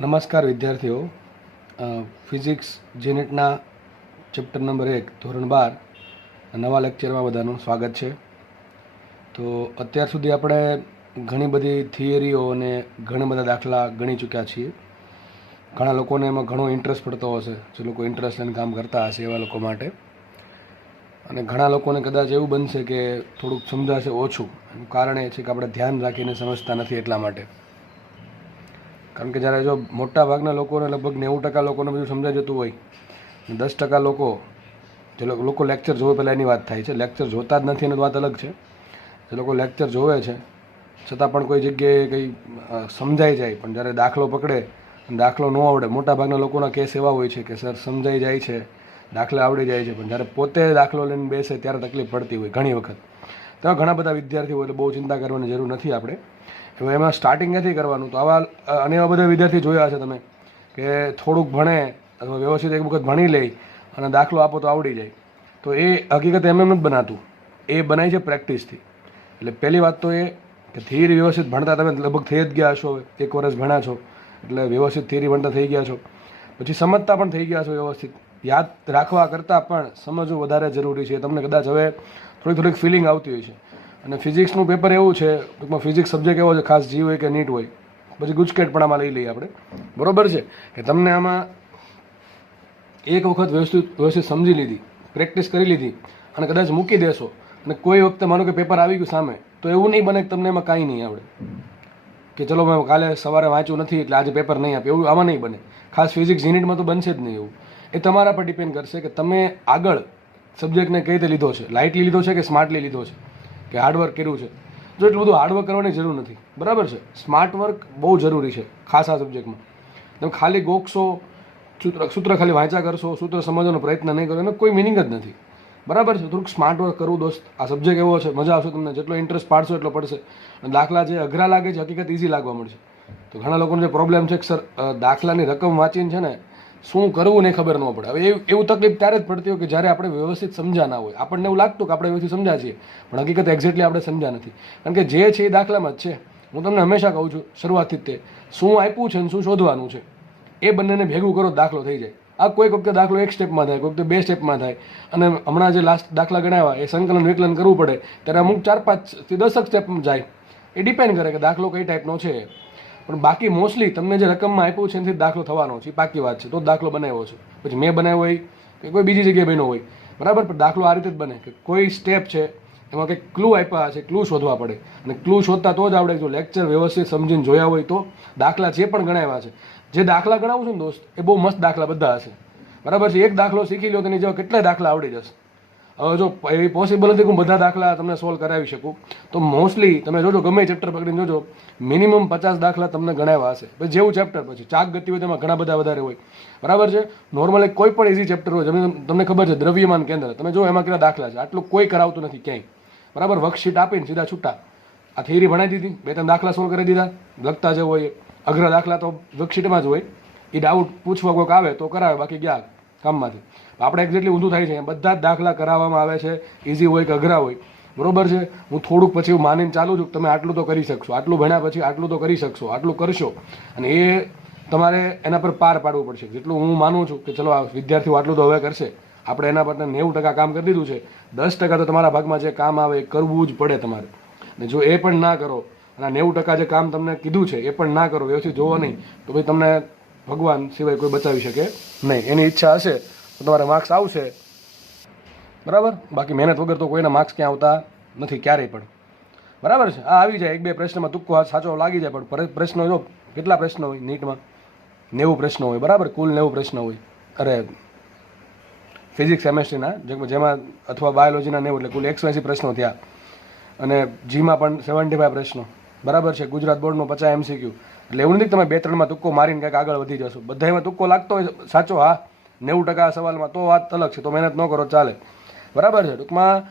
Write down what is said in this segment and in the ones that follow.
નમસ્કાર વિદ્યાર્થીઓ. ફિઝિક્સ યુનિટના ચેપ્ટર નંબર 1 ધોરણ 12 નવા લેક્ચરમાં બધાનું સ્વાગત છે. તો અત્યાર સુધી આપણે ઘણી બધી થિયરીઓ અને ઘણા બધા દાખલા ગણી ચૂક્યા છીએ. ઘણા લોકોને એમાં ઘણો ઇન્ટરેસ્ટ પડતો હશે, જે લોકો ઇન્ટરેસ્ટ લઈને કામ કરતા હશે એવા લોકો માટે. અને ઘણા લોકોને કદાચ એવું બનશે કે થોડુંક સમજાશે ઓછું. એનું કારણ એ છે કે આપણે ધ્યાન રાખીને સમજતા નથી એટલા માટે. કારણ કે જ્યારે જો મોટા ભાગના લોકોને લગભગ 90% લોકોને બધું સમજાઈ જતું હોય, 10% લોકો જે લોકો લેક્ચર જોવે પહેલાં એની વાત થાય છે. લેક્ચર જોતા જ નથી એની વાત અલગ છે. જે લોકો લેક્ચર જોવે છે છતાં પણ કોઈ જગ્યાએ કંઈ સમજાઈ જાય, પણ જ્યારે દાખલો પકડે અને દાખલો ન આવડે, મોટા ભાગના લોકોના કેસ એવા હોય છે કે સર સમજાઈ જાય છે, દાખલા આવડી જાય છે, પણ જ્યારે પોતે દાખલો લઈને બેસે ત્યારે તકલીફ પડતી હોય ઘણી વખત. તો ઘણા બધા વિદ્યાર્થીઓ, એટલે બહુ ચિંતા કરવાની જરૂર નથી આપણે. હવે એમાં સ્ટાર્ટિંગ નથી કરવાનું. તો આવા અને એવા બધા વિદ્યાર્થી જોયા હશે તમે કે થોડુંક ભણે અથવા વ્યવસ્થિત એક વખત ભણી લે અને દાખલો આપો તો આવડી જાય. તો એ હકીકત એમ નથી બનાતું, એ બનાય છે પ્રેક્ટિસથી. એટલે પહેલી વાત તો એ કે થિયરી વ્યવસ્થિત ભણતા તમે લગભગ થઈ જ ગયા છો, 1 વર્ષ ભણ્યા છો એટલે વ્યવસ્થિત થિયરી ભણતા થઈ ગયા છો. પછી સમજતા પણ થઈ ગયા છો વ્યવસ્થિત. યાદ રાખવા કરતાં પણ સમજવું વધારે જરૂરી છે. તમને કદાચ હવે થોડીક ફિલિંગ આવતી હોય છે. અને ફિઝિક્સનું પેપર એવું છે, ટૂંકમાં ફિઝિક્સ સબ્જેક્ટ એવો છે, ખાસ જી હોય કે નીટ હોય, પછી ગુજકેટ પણ આમાં લઈ લઈએ આપણે, બરોબર છે, કે તમને આમાં એક વખત વ્યવસ્થિત સમજી લીધી, પ્રેક્ટિસ કરી લીધી અને કદાચ મૂકી દેશો અને કોઈ વખતે માનો કે પેપર આવી ગયું સામે, તો એવું નહીં બને કે તમને એમાં કાંઈ નહીં આવડે, કે ચલો મેં કાલે સવારે વાંચ્યું નથી એટલે આજે પેપર નહીં આપે, એવું આમાં નહીં બને. ખાસ ફિઝિક્સ યુનિટમાં તો બનશે જ નહીં એવું. એ તમારા પર ડિપેન્ડ કરશે કે તમે આગળ સબ્જેક્ટને કઈ રીતે લીધો છે, લાઇટલી લીધો છે કે સ્માર્ટલી લીધો છે, કે હાર્ડવર્ક કર્યું છે. જો એટલું બધું હાર્ડવર્ક કરવાની જરૂર નથી, બરાબર છે. સ્માર્ટ વર્ક બહુ જરૂરી છે ખાસ આ સબ્જેક્ટમાં. તમે ખાલી ગોખશો, સૂત્ર ખાલી વાંચા કરશો, સૂત્ર સમજવાનો પ્રયત્ન નહીં કરો, એનો કોઈ મિનિંગ જ નથી, બરાબર છે. થોડુંક સ્માર્ટ વર્ક કરવું દોસ્ત. આ સબ્જેક્ટ એવો છે, મજા આવશે તમને. જેટલો ઇન્ટરેસ્ટ પાડશો એટલો પડશે. અને દાખલા જે અઘરા લાગે છે હકીકત ઇઝી લાગવા મળશે. તો ઘણા લોકોનો જે પ્રોબ્લેમ છે કે સર દાખલાની રકમ વાંચીને છે ને શું કરવું ને ખબર ન પડે. હવે એવું તકલીફ ત્યારે જ પડતી હોય કે જ્યારે આપણે વ્યવસ્થિત સમજ્યા ના હોય. આપણને એવું લાગતું કે આપણે વ્યવસ્થિત સમજ્યા છીએ, પણ હકીકત એક્ઝેક્ટલી આપણે સમજ્યા નથી. કારણ કે જે છે એ દાખલામાં જ છે. હું તમને હંમેશા કહું છું શરૂઆતથી જ, તે શું આપ્યું છે ને શું શોધવાનું છે એ બંનેને ભેગું કરો દાખલો થઈ જાય. આ કોઈક વખતે દાખલો 1 સ્ટેપમાં થાય, કોઈક વખતે 2 સ્ટેપમાં થાય. અને હમણાં જે લાસ્ટ દાખલા ગણાવ્યા એ સંકલન વિકલન કરવું પડે ત્યારે અમુક 4, 5 થી 10 સ્ટેપમાં જાય. એ ડિપેન્ડ કરે કે દાખલો કઈ ટાઈપનો છે. પણ બાકી મોસ્ટલી તમને જે રકમમાં આપ્યું છે એનાથી દાખલો થવાનો છે, પાકી વાત છે. તો દાખલો બનાવ્યો છે, પછી મેં બનાવ્યો હોય કે કોઈ બીજી જગ્યાએ બન્યો હોય, બરાબર. પણ દાખલો આ રીતે જ બને કે કોઈ સ્ટેપ છે એમાં કંઈક ક્લુ આપ્યા છે, ક્લુ શોધવા પડે. અને ક્લુ શોધતા તો જ આવડે. જો લેક્ચર વ્યવસ્થિત સમજીને જોયા હોય તો દાખલા જે પણ ગણાવ્યા છે, જે દાખલા ગણાવું છું ને દોસ્ત, એ બહુ મસ્ત દાખલા બધા હશે, બરાબર છે. એક દાખલો શીખી લો તો એની જેવા કેટલાય દાખલા આવડી જશે. હવે જો એ પોસિબલ નથી કે હું બધા દાખલા તમને સોલ્વ કરાવી શકું, તો મોસ્ટલી તમે જોજો, ગમે ચેપ્ટર પકડીને જોજો, મિનિમમ 50 દાખલા તમને ગણાવ્યા હશે. પછી જેવું ચેપ્ટર, પછી ચાક ગતિ હોય તેમાં ઘણા બધા વધારે હોય, બરાબર છે. નોર્મલી કોઈ પણ ઇઝી ચેપ્ટર હોય, તમને ખબર છે દ્રવ્યમાન કેન્દ્ર, તમે જો એમાં કેટલા દાખલા છે, આટલું કોઈ કરાવતું નથી ક્યાંય, બરાબર. વર્કશીટ આપીને સીધા છૂટા. આ થિયરી ભણાવી દીધી, 2-3 દાખલા સોલ્વ કરી દીધા, લખતા જે હોય અઘરા દાખલા તો વર્કશીટમાં જ હોય. એ ડાઉટ પૂછવા કોઈક આવે તો કરાવે, બાકી ગયા કામમાંથી. આપણે એક્ઝેક્ટલી ઊંધું થાય છે. બધા જ દાખલા કરાવવામાં આવે છે, ઇઝી હોય કે અઘરા હોય, બરોબર છે. હું થોડુંક પછી હું માનીને ચાલું છું કે તમે આટલું તો કરી શકશો, આટલું ભણ્યા પછી આટલું તો કરી શકશો, આટલું કરશો. અને એ તમારે એના પર પાર પાડવું પડશે. જેટલું હું માનું છું કે ચલો આ વિદ્યાર્થીઓ આટલું તો હવે કરશે, આપણે એના પર 90% કામ કરી દીધું છે, 10% તો તમારા ભાગમાં જે કામ આવે એ કરવું જ પડે તમારે. અને જો એ પણ ના કરો અને 90% જે કામ તમને કીધું છે એ પણ ના કરો, વ્યવસ્થિત જોવો નહીં, તો ભાઈ તમને ભગવાન સિવાય કોઈ બચાવી શકે નહીં. એની ઈચ્છા હશે તો તમારે માર્ક્સ આવશે, બરાબર. બાકી મહેનત વગર તો કોઈના માર્ક્સ ક્યાં આવતા નથી ક્યારેય પણ, બરાબર છે. આ આવી જાય 1-2 પ્રશ્નમાં તુક્કો સાચો લાગી જાય, પણ પ્રશ્નો જો કેટલા પ્રશ્નો હોય નીટમાં, 90 પ્રશ્નો હોય, બરાબર. કુલ 90 પ્રશ્નો હોય. અરે ફિઝિક્સ કેમેસ્ટ્રીના જેમાં અથવા બાયોલોજીના 90, એટલે કુલ 180 પ્રશ્નો થયા. અને જીમાં પણ 75 પ્રશ્નો, બરાબર છે. ગુજરાત બોર્ડનો 50 MCQ. એટલે એવું નથી તમે 2-3માં તુક્કો મારીને કંઈક આગળ વધી જશો. બધામાં તુક્કો લાગતો હોય સાચો, હા 90% સવાલમાં, તો વાત અલગ છે, તો મહેનત ન કરો ચાલે, બરાબર છે. ટૂંકમાં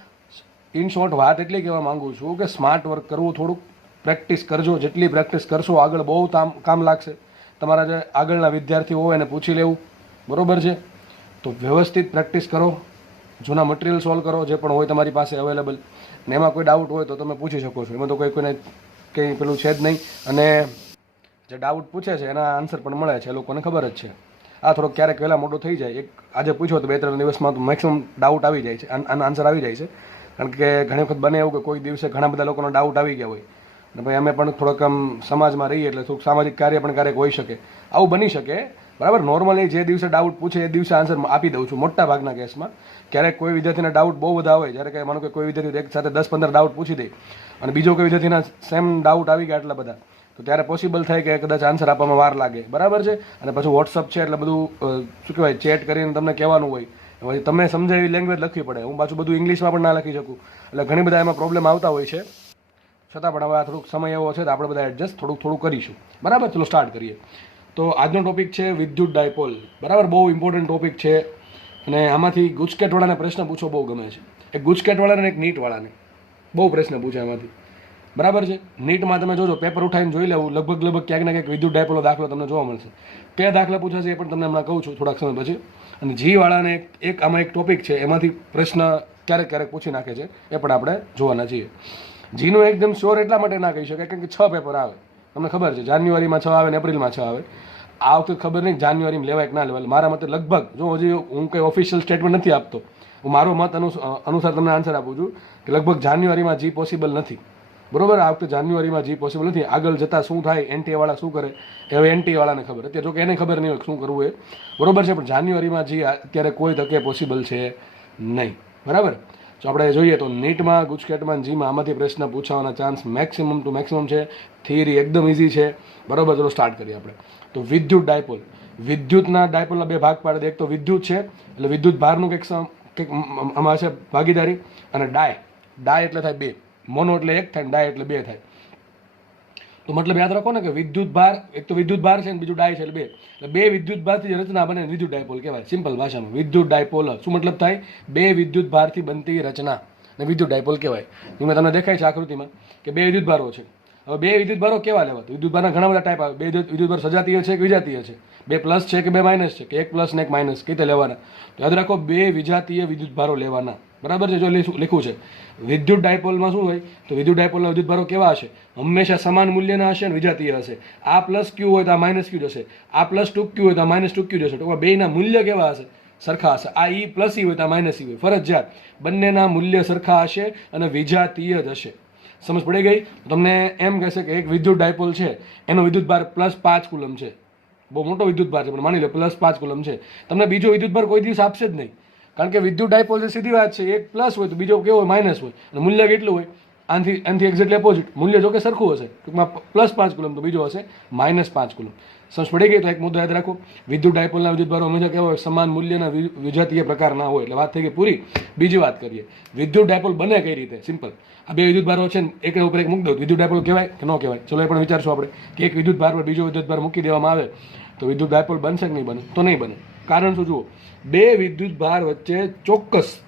ઇન શોર્ટ વાત એટલી કહેવા માંગુ છું કે સ્માર્ટ વર્ક કરવું, થોડુંક પ્રેક્ટિસ કરજો. જેટલી પ્રેક્ટિસ કરશો આગળ બહુ કામ લાગશે. તમારા જે આગળના વિદ્યાર્થીઓ હોય એને પૂછી લેવું, બરાબર છે. તો વ્યવસ્થિત પ્રેક્ટિસ કરો, જૂના મટીરિયલ સોલ્વ કરો જે પણ હોય તમારી પાસે અવેલેબલ. ને એમાં કોઈ ડાઉટ હોય તો તમે પૂછી શકો છો, એમાં તો કોઈને કંઈ પેલું છે જ નહીં. અને જે ડાઉટ પૂછે છે એના આન્સર પણ મળે છે, એ લોકોને ખબર જ છે. આ થોડોક ક્યારેક વહેલા મોટો થઈ જાય, એક આજે પૂછો તો 2-3 દિવસમાં તો મેક્સિમમ ડાઉટ આવી જાય છે, આનો આન્સર આવી જાય છે. કારણ કે ઘણી વખત બને એવું કે કોઈ દિવસે ઘણા બધા લોકોનો ડાઉટ આવી ગયા હોય અને ભાઈ અમે પણ થોડોક આમ સમાજમાં રહીએ એટલે થોડુંક સામાજિક કાર્ય પણ ક્યારેક હોઈ શકે, આવું બની શકે, બરાબર. નોર્મલી જે દિવસે ડાઉટ પૂછે એ દિવસે આન્સર આપી દઉં છું મોટા ભાગના કેસમાં. ક્યારેક કોઈ વિદ્યાર્થીના ડાઉટ બહુ બધા હોય, જ્યારે કે માનો કે કોઈ વિદ્યાર્થી એક સાથે 10-15 ડાઉટ પૂછી દે અને બીજો કોઈ વિદ્યાર્થીના સેમ ડાઉટ આવી ગયા એટલા બધા, તો ત્યારે પોસિબલ થાય કે કદાચ આન્સર આપવામાં વાર લાગે, બરાબર છે. અને પછી વોટ્સઅપ છે એટલે બધું શું કહેવાય ચેટ કરીને તમને કહેવાનું હોય, પછી તમે સમજાય એવી લેંગ્વેજ લખવી પડે. હું પાછું બધું ઇંગ્લિશમાં પણ ના લખી શકું, એટલે ઘણી બધા એમાં પ્રોબ્લેમ આવતા હોય છે. છતાં પણ હવે આ થોડુંક સમય એવો છે તો આપણે બધા એડજસ્ટ થોડું કરીશું, બરાબર. ચલો સ્ટાર્ટ કરીએ. તો આજનો ટોપિક છે વિદ્યુત ડાયપોલ, બરાબર. બહુ ઇમ્પોર્ટન્ટ ટોપિક છે અને આમાંથી ગુજકેટવાળાને પ્રશ્ન પૂછવો બહુ ગમે છે. એક ગુજકેટવાળાને એક નીટવાળાને બહુ પ્રશ્ન પૂછે એમાંથી, બરાબર છે. નીટમાં તમે જોજો પેપર ઉઠાવીને જોઈ લેવું, લગભગ ક્યાંક ને ક્યાંક વિદ્યુત ડાયપોલનો દાખલો તમને જોવા મળશે. કયા દાખલા પૂછાશે એ પણ તમને હમણાં કહું છું થોડાક સમય પછી. અને જી વાળાને એક આમાં એક ટોપિક છે, એમાંથી પ્રશ્ન ક્યારેક પૂછી નાખે છે, એ પણ આપણે જોવાના છીએ. જીનું એકદમ શ્યોર એટલા માટે ના કહી શકાય કારણ કે 6 પેપર આવે, તમને ખબર છે. જાન્યુઆરીમાં 6 આવે ને એપ્રિલમાં 6 આવે. આ વખતે ખબર નહીં જાન્યુઆરીમાં લેવાય કે ના લેવાય. મારા મતે લગભગ, જો હજી હું કંઈ ઓફિશિયલ સ્ટેટમેન્ટ નથી આપતો, હું મારો મત અનુસાર તમને આન્સર આપું છું કે લગભગ જાન્યુઆરીમાં જી પોસિબલ નથી, બરોબર. આ વખતે જાન્યુઆરીમાં જી પોસિબલ નથી. આગળ જતાં શું થાય, એનટીએ વાળા શું કરે એ હવે એનટીએ વાળાને ખબર. અત્યારે જો કે એને ખબર નહીં હોય શું કરવું એ, બરોબર છે. પણ જાન્યુઆરીમાં જી અત્યારે કોઈ તકે પોસિબલ છે નહીં, બરાબર. જો આપણે જોઈએ તો નીટમાં, ગુજકેટમાં, જીમાં આમાંથી પ્રશ્ન પૂછાવાના ચાન્સ મેક્સિમમ ટુ મેક્સિમમ છે. થિયરી એકદમ ઇઝી છે, બરાબર. ચલો સ્ટાર્ટ કરીએ આપણે. તો વિદ્યુત ડાયપોલ, વિદ્યુતના ડાયપોલના 2 ભાગ પાડે. એક તો વિદ્યુત છે એટલે વિદ્યુત ભારનું કંઈક આમાં છે ભાગીદારી, અને ડાય એટલે થાય 2, મોનો એટલે 1 થાય, ડાય એટલે 2 થાય. તો મતલબ યાદ રાખો ને કે વિદ્યુત ભાર, એક તો વિદ્યુત ભાર છે ને બીજું ડાય છે, એટલે 2. એટલે 2 વિદ્યુત ભારથી રચના બને વિદ્યુત ડાયપોલ કહેવાય. સિમ્પલ ભાષામાં વિદ્યુત ડાયપોલ શું મતલબ થાય? 2 વિદ્યુત ભારથી બનતી રચના ને વિદ્યુત ડાયપોલ કહેવાય. એમાં તમને દેખાય છે આકૃતિમાં કે 2 વિદ્યુત ભારો છે. હવે 2 વિદ્યુત ભારો કેવા લેવા? તો વિદ્યુત ભારના ઘણા બધા ટાઈપ આવે. 2 વિદ્યુત ભાર સજાતીય છે કે વિજાતીય છે, 2 પ્લસ છે કે 2 માઇનસ છે, કે 1 પ્લસ ને 1 માઇનસ, કઈ રીતે લેવાના? તો યાદ રાખો 2 વિજાતીય વિદ્યુત ભારો લેવાના, બરાબર છે. જો લખ્યું છે વિદ્યુત ડાયપોલમાં શું હોય, તો વિદ્યુત ડાયપોલના વિદ્યુત ભારો કેવા હશે? હંમેશા સમાન મૂલ્યના હશે અને વિજાતીય હશે. આ પ્લસ ક્યુ હોય તો આ માઇનસ ક્યુ જશે, આ પ્લસ 2q હોય તો આ માઇનસ 2q જશે. ટૂંકમાં બેયના મૂલ્ય કેવા હશે? સરખા હશે. આ ઈ પ્લસ ઈ હોય તો આ માઇનસ ઈ હોય, ફરજિયાત બંનેના મૂલ્ય સરખા હશે અને વિજાતીય જ હશે. સમજ પડી ગઈ? તમને એમ કહેશે કે એક વિદ્યુત ડાયપોલ છે, એનો વિદ્યુત ભાર +5 કુલમ છે, બહુ મોટો વિદ્યુત ભાર છે, પણ માની લો +5 કુલમ છે. તમને બીજો વિદ્યુત ભાર કોઈ દિવસ આપશે જ નહીં, કારણ કે વિદ્યુત ડાયપોલ જે સીધી વાત છે, એક પ્લસ હોય તો બીજો કેવો હોય? માઇનસ હોય. અને મૂલ્ય કેટલું હોય? આનાથી એક્ઝેક્ટલી ઓપોઝિટ. મૂલ્ય જો કે સરખું હશે, ટૂંકમાં +5 કુલમ તો બીજો હશે -5 કુલમ. સમજ પડી ગઈ? તો એક મુદ્દો યાદ રાખો, વિદ્યુત ડાયપોલના વિદ્યુત ભારો હંમેશા કેવા હોય? સમાન મૂલ્યના વિજાતીય પ્રકારના હોય. એટલે વાત થઈ ગઈ પૂરી. બીજી વાત કરીએ, વિદ્યુત ડાયપોલ બને કઈ રીતે? સિમ્પલ. આ 2 વિદ્યુત ભારો છે ને એકને ઉપર એક મૂકી દો, વિદ્યુત ડાયપોલ કહેવાય કે ન કહેવાય? ચલો એ પણ વિચારશું આપણે કે એક વિદ્યુત ભાર પર બીજો વિદ્યુત ભાર મૂકી દેવામાં આવે તો વિદ્યુત ડાયપોલ બનશે કે નહીં બને? તો નહીં બને. કારણ શું? જુઓ, 2 વિદ્યુત ભાર વચ્ચે ચોક્કસ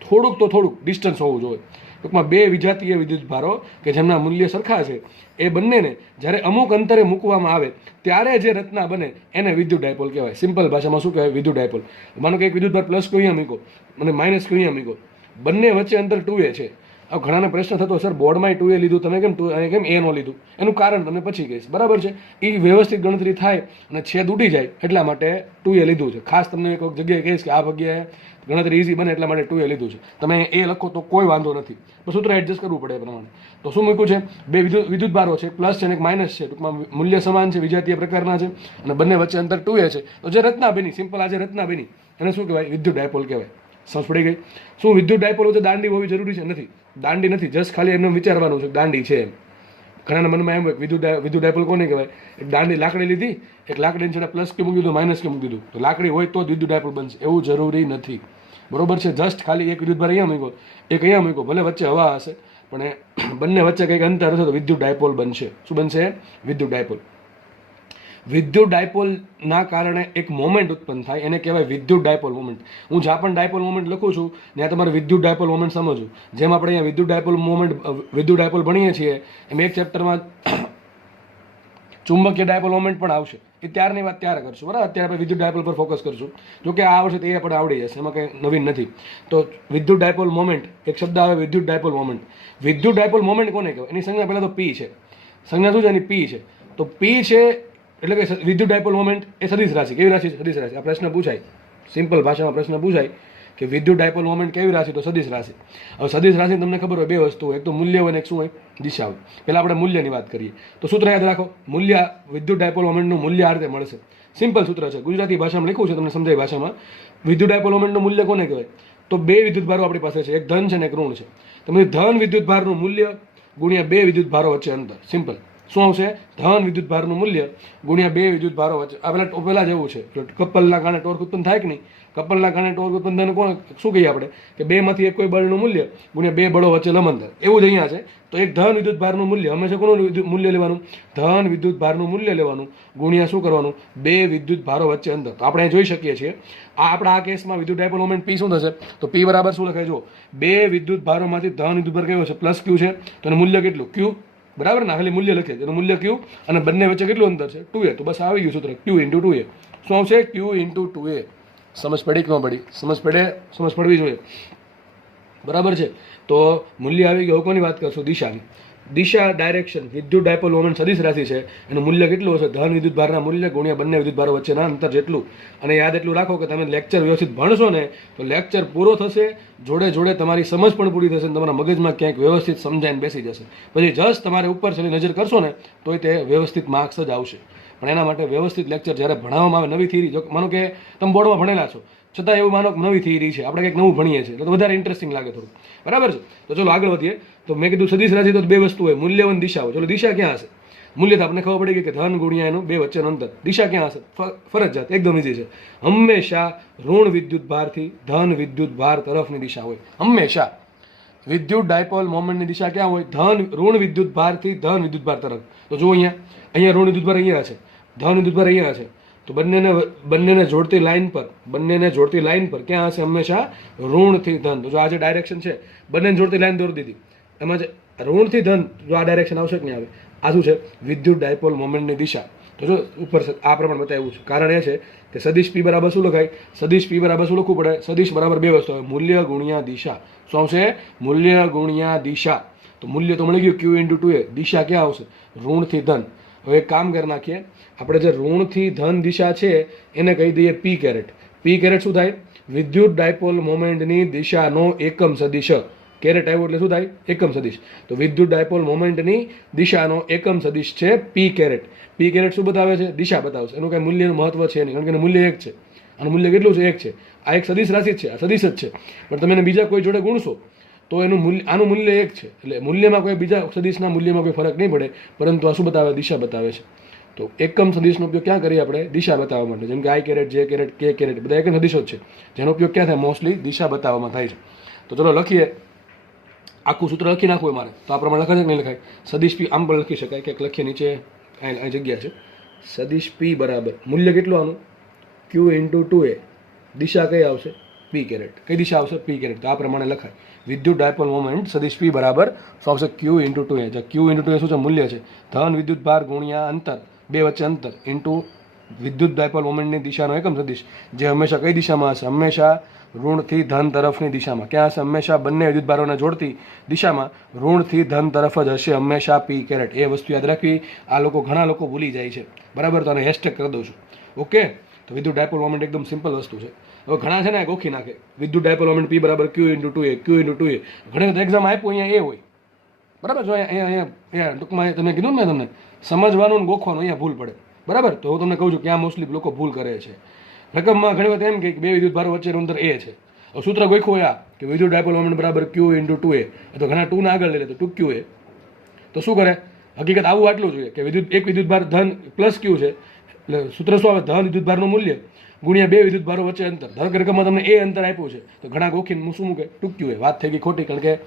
થોડુંક ડિસ્ટન્સ હોવું જોઈએ. ટૂંકમાં 2 વિજાતીય વિદ્યુત ભારો કે જેમના મૂલ્ય સરખા છે, એ બંનેને જ્યારે અમુક અંતરે મૂકવામાં આવે ત્યારે જે રચના બને એને વિદ્યુત ડાયપોલ કહેવાય. સિમ્પલ ભાષામાં શું કહેવાય? વિદ્યુત ડાયપોલ. માનો કે એક વિદ્યુત ભાર પ્લસ q અહીંયા મૂકો અને માઇનસ q અહીંયા મૂકો, બંને વચ્ચે અંતર 2a છે. હવે ઘણાને પ્રશ્ન થતો, સર બોર્ડમાં 2a લીધું, તમે કેમ a નો લીધું? એનું કારણ તમને પછી કહીશ, બરાબર છે. એ વ્યવસ્થિત ગણતરી થાય અને છેદ ઉડી જાય એટલા માટે 2a લીધું છે. ખાસ તમને એક જગ્યાએ કહીશ કે આ જગ્યાએ ગણતરી ઇઝી બને એટલા માટે 2a લીધું છે. તમે એ લખો તો કોઈ વાંધો નથી, પણ સૂત્ર એડજસ્ટ કરવું પડે એ પ્રમાણે. તો શું મૂક્યું છે? 2 વિદ્યુત ભારો છે, એક પ્લસ છે અને એક માઇનસ છે. ટૂંકમાં મૂલ્ય સમાન છે, વિજાતીય પ્રકારના છે અને બંને વચ્ચે અંતર 2a છે. તો જે રચના બની, સિમ્પલ આ જે રચના બની એને શું કહેવાય? વિદ્યુત ડાયપોલ કહેવાય. સમજ પડી ગઈ? શું વિદ્યુત ડાયપોલ વચ્ચે દાંડી હોવી જરૂરી છે? નથી. દાંડી નથી, જસ્ટ ખાલી એમને વિચારવાનું છે દાંડી છે એમ. ઘણાના મનમાં એમ હોય વિદ્યુત ડાયપોલ કોને કહેવાય? એક દાંડી લાકડી લીધી, એક લાકડીની છેડે પ્લસ કે મૂકી દીધું, માઇનસ કે મૂકી દીધું, તો લાકડી હોય તો જ વિદ્યુત ડાયપોલ બનશે, એવું જરૂરી નથી, બરોબર છે. જસ્ટ ખાલી એક વિદ્યુત ભાર અહીંયા મૂકો, એક અહીંયા મૂકો, ભલે વચ્ચે હવા હશે પણ એ બંને વચ્ચે કંઈક અંતર હશે તો વિદ્યુત ડાયપોલ બનશે. શું બનશે? વિદ્યુત ડાયપોલ. વિદ્યુત ડાયપોલના કારણે એક મોમેન્ટ ઉત્પન્ન થાય, એને કહેવાય વિદ્યુત ડાયપોલ મોમેન્ટ. હું જ્યાં પણ ડાયપોલ મોમેન્ટ લખું છું ત્યાં તમારે વિદ્યુત ડાયપોલ મોમેન્ટ સમજવું. જેમ આપણે અહીંયા વિદ્યુત ડાયપોલ ભણીએ છીએ એમ એક ચેપ્ટરમાં ચુંબકીય ડાયપોલ મોમેન્ટ પણ આવશે. એ ત્યારની વાત ત્યારે કરશું, બરાબર. અત્યારે આપણે વિદ્યુત ડાયપોલ પર ફોકસ કરશું. જો કે આ આવશે તો એ પણ આવડી જશે, એમાં કંઈ નવીન નથી. તો વિદ્યુત ડાયપોલ મોમેન્ટ, એક શબ્દ આવે વિદ્યુત ડાયપોલ મોમેન્ટ. વિદ્યુત ડાયપોલ મોમેન્ટ કોને કહેવાય? એની સંજ્ઞા પહેલાં તો પી છે. સંજ્ઞા શું છે એની? પી છે. તો પી છે એટલે કે વિદ્યુત ડાયપોલ મોમેન્ટ એ સદિશ રાશિ. કેવી રાશિ છે? સદિશ રાશિ. આ પ્રશ્ન પૂછાય, સિમ્પલ ભાષામાં પ્રશ્ન પૂછાય કે વિદ્યુત ડાયપોલ મોમેન્ટ કેવી રાશિ? તો સદિશ રાશિ. હવે સદિશ રાશિ તમને ખબર હોય બે વસ્તુ હોય, એક તો મૂલ્ય હોય અને એક શું હોય? દિશા હોય. પહેલાં આપણે મૂલ્યની વાત કરીએ તો સૂત્ર યાદ રાખો. મૂલ્ય વિદ્યુત ડાયપોલ મોમેન્ટનું મૂલ્ય આ રીતે મળશે. સિમ્પલ સૂત્ર છે, ગુજરાતી ભાષામાં લખ્યું છે, તમને સમજાય ભાષામાં. વિદ્યુત ડાયપોલ મોમેન્ટનું મૂલ્ય કોને કહેવાય? તો બે વિદ્યુત ભારો આપણી પાસે છે, એક ધન છે ને એક ઋણ છે. તમે ધન વિદ્યુત ભારનું મૂલ્ય ગુણ્યા બે વિદ્યુત ભારો વચ્ચે અંતર. સિમ્પલ. શું આવશે? ધન વિદ્યુત ભારનું મૂલ્ય ગુણ્યા બે વિદ્યુત ભારો વચ્ચે. આ પેલા જેવું છે, કપલના કારણે ટોર્ક ઉત્પન્ન થાય કે નહીં? કપલના કારણે ટોર્ક ઉત્પન્ન થઈને કોણ શું કહીએ આપણે કે બેમાંથી એક કોઈ બળનું મૂલ્ય ગુણ્યા બે બળો વચ્ચે લંબંતર. એવું જ અહીંયા છે. તો એક ધન વિદ્યુત ભારનું મૂલ્ય હંમેશા કોનું મૂલ્ય લેવાનું? ધન વિદ્યુત ભારનું મૂલ્ય લેવાનું ગુણ્યા શું કરવાનું? બે વિદ્યુત ભારો વચ્ચે અંતર. તો આપણે જોઈ શકીએ છીએ આપણા આ કેસમાં વિદ્યુત ડાયપોલ મોમેન્ટ પી શું થશે? તો પી બરાબર શું લખાય? જો બે વિદ્યુત ભારોમાંથી ધન વિદ્યુત ભાર કયો છે? પ્લસ ક્યુ છે. તો એનું મૂલ્ય કેટલું? ક્યુ. બરાબર ને? ખાલી મૂલ્ય લખીએ એનું મૂલ્ય ક્યુ અને બંને વચ્ચે કેટલું અંતર છે? 2a. તો બસ આવી ગયું સૂત્ર, ક્યુ ઇન્ટુ 2a. શું આવશે? ક્યુ ઇન્ટુ 2a. સમજ પડી કે ન પડી? સમજ પડવી જોઈએ. બરાબર છે. તો મૂલ્ય આવી ગયું. કોની વાત કરશું? દિશાની. દિશા, ડાયરેક્શન, વિદ્યુત ડાયપોલ મોમેન્ટ સદિશ રાશિ છે. એનું મૂલ્ય કેટલું હશે? ધન વિદ્યુત ભારના મૂલ્ય ગુણ્યા બંને વિદ્યુત ભારો વચ્ચેના અંતર જેટલું. અને યાદ એટલું રાખો કે તમે લેક્ચર વ્યવસ્થિત ભણશો ને તો લેક્ચર પૂરો થશે, જોડે જોડે તમારી સમજ પણ પૂરી થશે, તમારા મગજમાં ક્યાંક વ્યવસ્થિત સમજાઈને બેસી જશે. પછી જસ્ટ તમારે ઉપર છેલ્લી નજર કરશો ને તોય તે વ્યવસ્થિત માર્ક્સ જ આવશે. પણ એના માટે વ્યવસ્થિત લેક્ચર જ્યારે ભણાવવામાં આવે, નવી થિયરી, જો માનો કે તમે બોર્ડમાં ભણેલા છો છતાં એવું માનો નવી થિયરી છે, આપણે કંઈક નવું ભણીએ છીએ એટલે વધારે ઇન્ટરેસ્ટિંગ લાગે થોડું. બરાબર છે? તો ચલો આગળ વધીએ. તો મેં કીધું સદિશ રાશિ તો બે વસ્તુ હોય, મૂલ્ય અને દિશા હોય. ચલો દિશા ક્યાં હશે? મૂલ્ય તો આપણે ખબર પડી ગઈ કે ધન ગુણ્યા એનું બે વચ્ચેનું અંતર. દિશા ક્યાં હશે? ફરજિયાત, એકદમ ઈઝી છે. હંમેશા ઋણ વિદ્યુત ભારથી ધન વિદ્યુત ભાર તરફની દિશા હોય. હંમેશા વિદ્યુત ડાયપોલ મોમેન્ટની દિશા ક્યાં હોય? ઋણ વિદ્યુત ભારથી ધન વિદ્યુત ભાર તરફ. તો જો અહીંયા ઋણ વિદ્યુત ભાર અહીંયા છે, ધન વિદ્યુત ભાર અહીંયા છે. તો બંનેને જોડતી લાઈન પર ક્યાં હશે? હંમેશા ઋણથી ધન. તો જો આ જે ડાયરેક્શન છે, બંનેને જોડતી લાઈન દોરી દીધી, એમાં જે ઋણથી ધન જો આ ડાયરેક્શન આવશે કે નહીં આવે? આ શું છે? વિદ્યુત ડાયપોલ મોમેન્ટની દિશા. તો જો ઉપર આ પ્રમાણે બતાવ્યું છે. કારણ એ છે કે સદિશ પી બરાબર શું લખાય? સદિશ પી બરાબર શું લખવું પડે? સદિશ બરાબર બે વસ્તુ આવે, મૂલ્ય ગુણ્યા દિશા. શું આવશે? મૂલ્ય ગુણ્યા દિશા. તો મૂલ્ય તો મળી ગયું ક્યુ ઇન્ટુ 2a. દિશા ક્યાં આવશે? ઋણથી ધન. હવે એક કામ કરી નાખીએ, આપણે જે ઋણથી ધન દિશા છે એને કહી દઈએ પી કેરેટ. પી કેરેટ શું થાય? વિદ્યુત ડાયપોલ મોમેન્ટની દિશાનો એકમ સદિશ. કેરેટ આવ્યું એટલે શું થાય? એકમ સદિશ. તો વિદ્યુત ડાયપોલ મોમેન્ટની દિશાનો એકમ સદિશ છે પી કેરેટ. પી કેરેટ શું બતાવે છે? દિશા બતાવશે. એનું કાંઈ મૂલ્યનું મહત્વ છે નહીં, કારણ કે એનું મૂલ્ય એક છે. આનું મૂલ્ય કેટલું છે? એક છે. આ એક સદિશ રાશિ જ છે, આ સદિશ જ છે. પણ તમે એને બીજા કોઈ જોડે ગુણશો તો એનું મૂલ્ય, આનું મૂલ્ય એક છે, એટલે મૂલ્યમાં કોઈ બીજા સદિશના મૂલ્યમાં કોઈ ફરક નહીં પડે, પરંતુ આ શું બતાવે? દિશા બતાવે છે. તો એકમ સદિશનો ઉપયોગ ક્યાં કરીએ આપણે? દિશા બતાવવા માટે. જેમ કે આઈ કેરેટ, જે કેરેટ, કે કેરેટ બધા એક સદિશો જ છે, જેનો ઉપયોગ ક્યાં થાય? મોસ્ટલી દિશા બતાવવામાં થાય છે. તો ચલો લખીએ. આખું સૂત્ર લખી નાખવું મારે તો આ પ્રમાણે લખાય કે નહીં લખાય? સદિશ પી આમ પણ લખી શકાય, ક્યાંક લખીએ નીચે અહીં જગ્યા છે. સદિશ પી બરાબર મૂલ્ય કેટલું આનું? ક્યુ ઇન્ટુ 2a. દિશા કઈ આવશે? પી કેરેટ. કઈ દિશા આવશે? પી કેરેટ. તો આ પ્રમાણે લખાય. વિદ્યુત ડાયપોલ મોમેન્ટ સદિશ પી બરાબર શું આવશે? ક્યુ ઇન્ટુ 2a. જે ક્યુ ઇન્ટુ 2a શું છે? મૂલ્ય છે. ધન વિદ્યુત ભાર ગુણ્યા અંતર, બે વચ્ચે અંતર, ઇન્ટુ વિદ્યુત ડાયપોલ મોમેન્ટની દિશાનો એકમ સદિશ, જે હંમેશા કઈ દિશામાં હશે? હંમેશા ઋણથી ધન તરફની દિશામાં. ક્યાં હશે? હંમેશા બંને વિદ્યુત ભારોને જોડતી દિશામાં ઋણથી ધન તરફ જ હશે હંમેશા પી કેરેટ. એ વસ્તુ યાદ રાખવી. આ લોકો, ઘણા લોકો ભૂલી જાય છે. બરાબર? તો આને હેશટેગ કરી દઉં છું. ઓકે? તો વિદ્યુત ડાયપોલ મોમેન્ટ એકદમ સિમ્પલ વસ્તુ છે. હવે ઘણા છે ને ગોખી નાખે વિદ્યુત ડાયપોલ મોમેન્ટ પી બરાબર ક્યુ ઇન્ટુ 2a, ક્યુ ઇન્ટુ 2a. ઘણી વખત એક્ઝામ આપ્યું અહીંયા એ હોય. બરાબર? જો અહીંયા ટૂંકમાં તમે કીધું ને, તમને સમજવાનું ને ગોખવાનું અહીંયા ભૂલ પડે. બરાબર? તો હું તમને કહું છું ક્યાં મોસ્ટલી લોકો ભૂલ કરે છે. રકમમાં ઘણી વખત એમ કે બે વિદ્યુત ભારો વચ્ચેનું અંતર એ છે. હવે સૂત્ર ગોખ્યું આ કે વિદ્યુત ડાયપોલ મોમેન્ટ બરાબર ક્યુ ઇન્ટુ 2a. તો ઘણા 2 ના આગળ લઈ લે તો 2qa. તો શું કરે? હકીકત આવું આટલું જોઈએ કે એક વિદ્યુત ભાર ધન પ્લસ ક્યુ છે, એટલે સૂત્ર શું આવે? ધન વિદ્યુત ભારનું મૂલ્ય ગુણ્યા બે વિદ્યુત ભારો વચ્ચે અંતર. ધારો કે રકમમાં તમને એ અંતર આપ્યું છે તો ઘણા ગોખીને શું મૂકે? 2qa. વાત થઈ ગઈ ખોટી, કારણ કે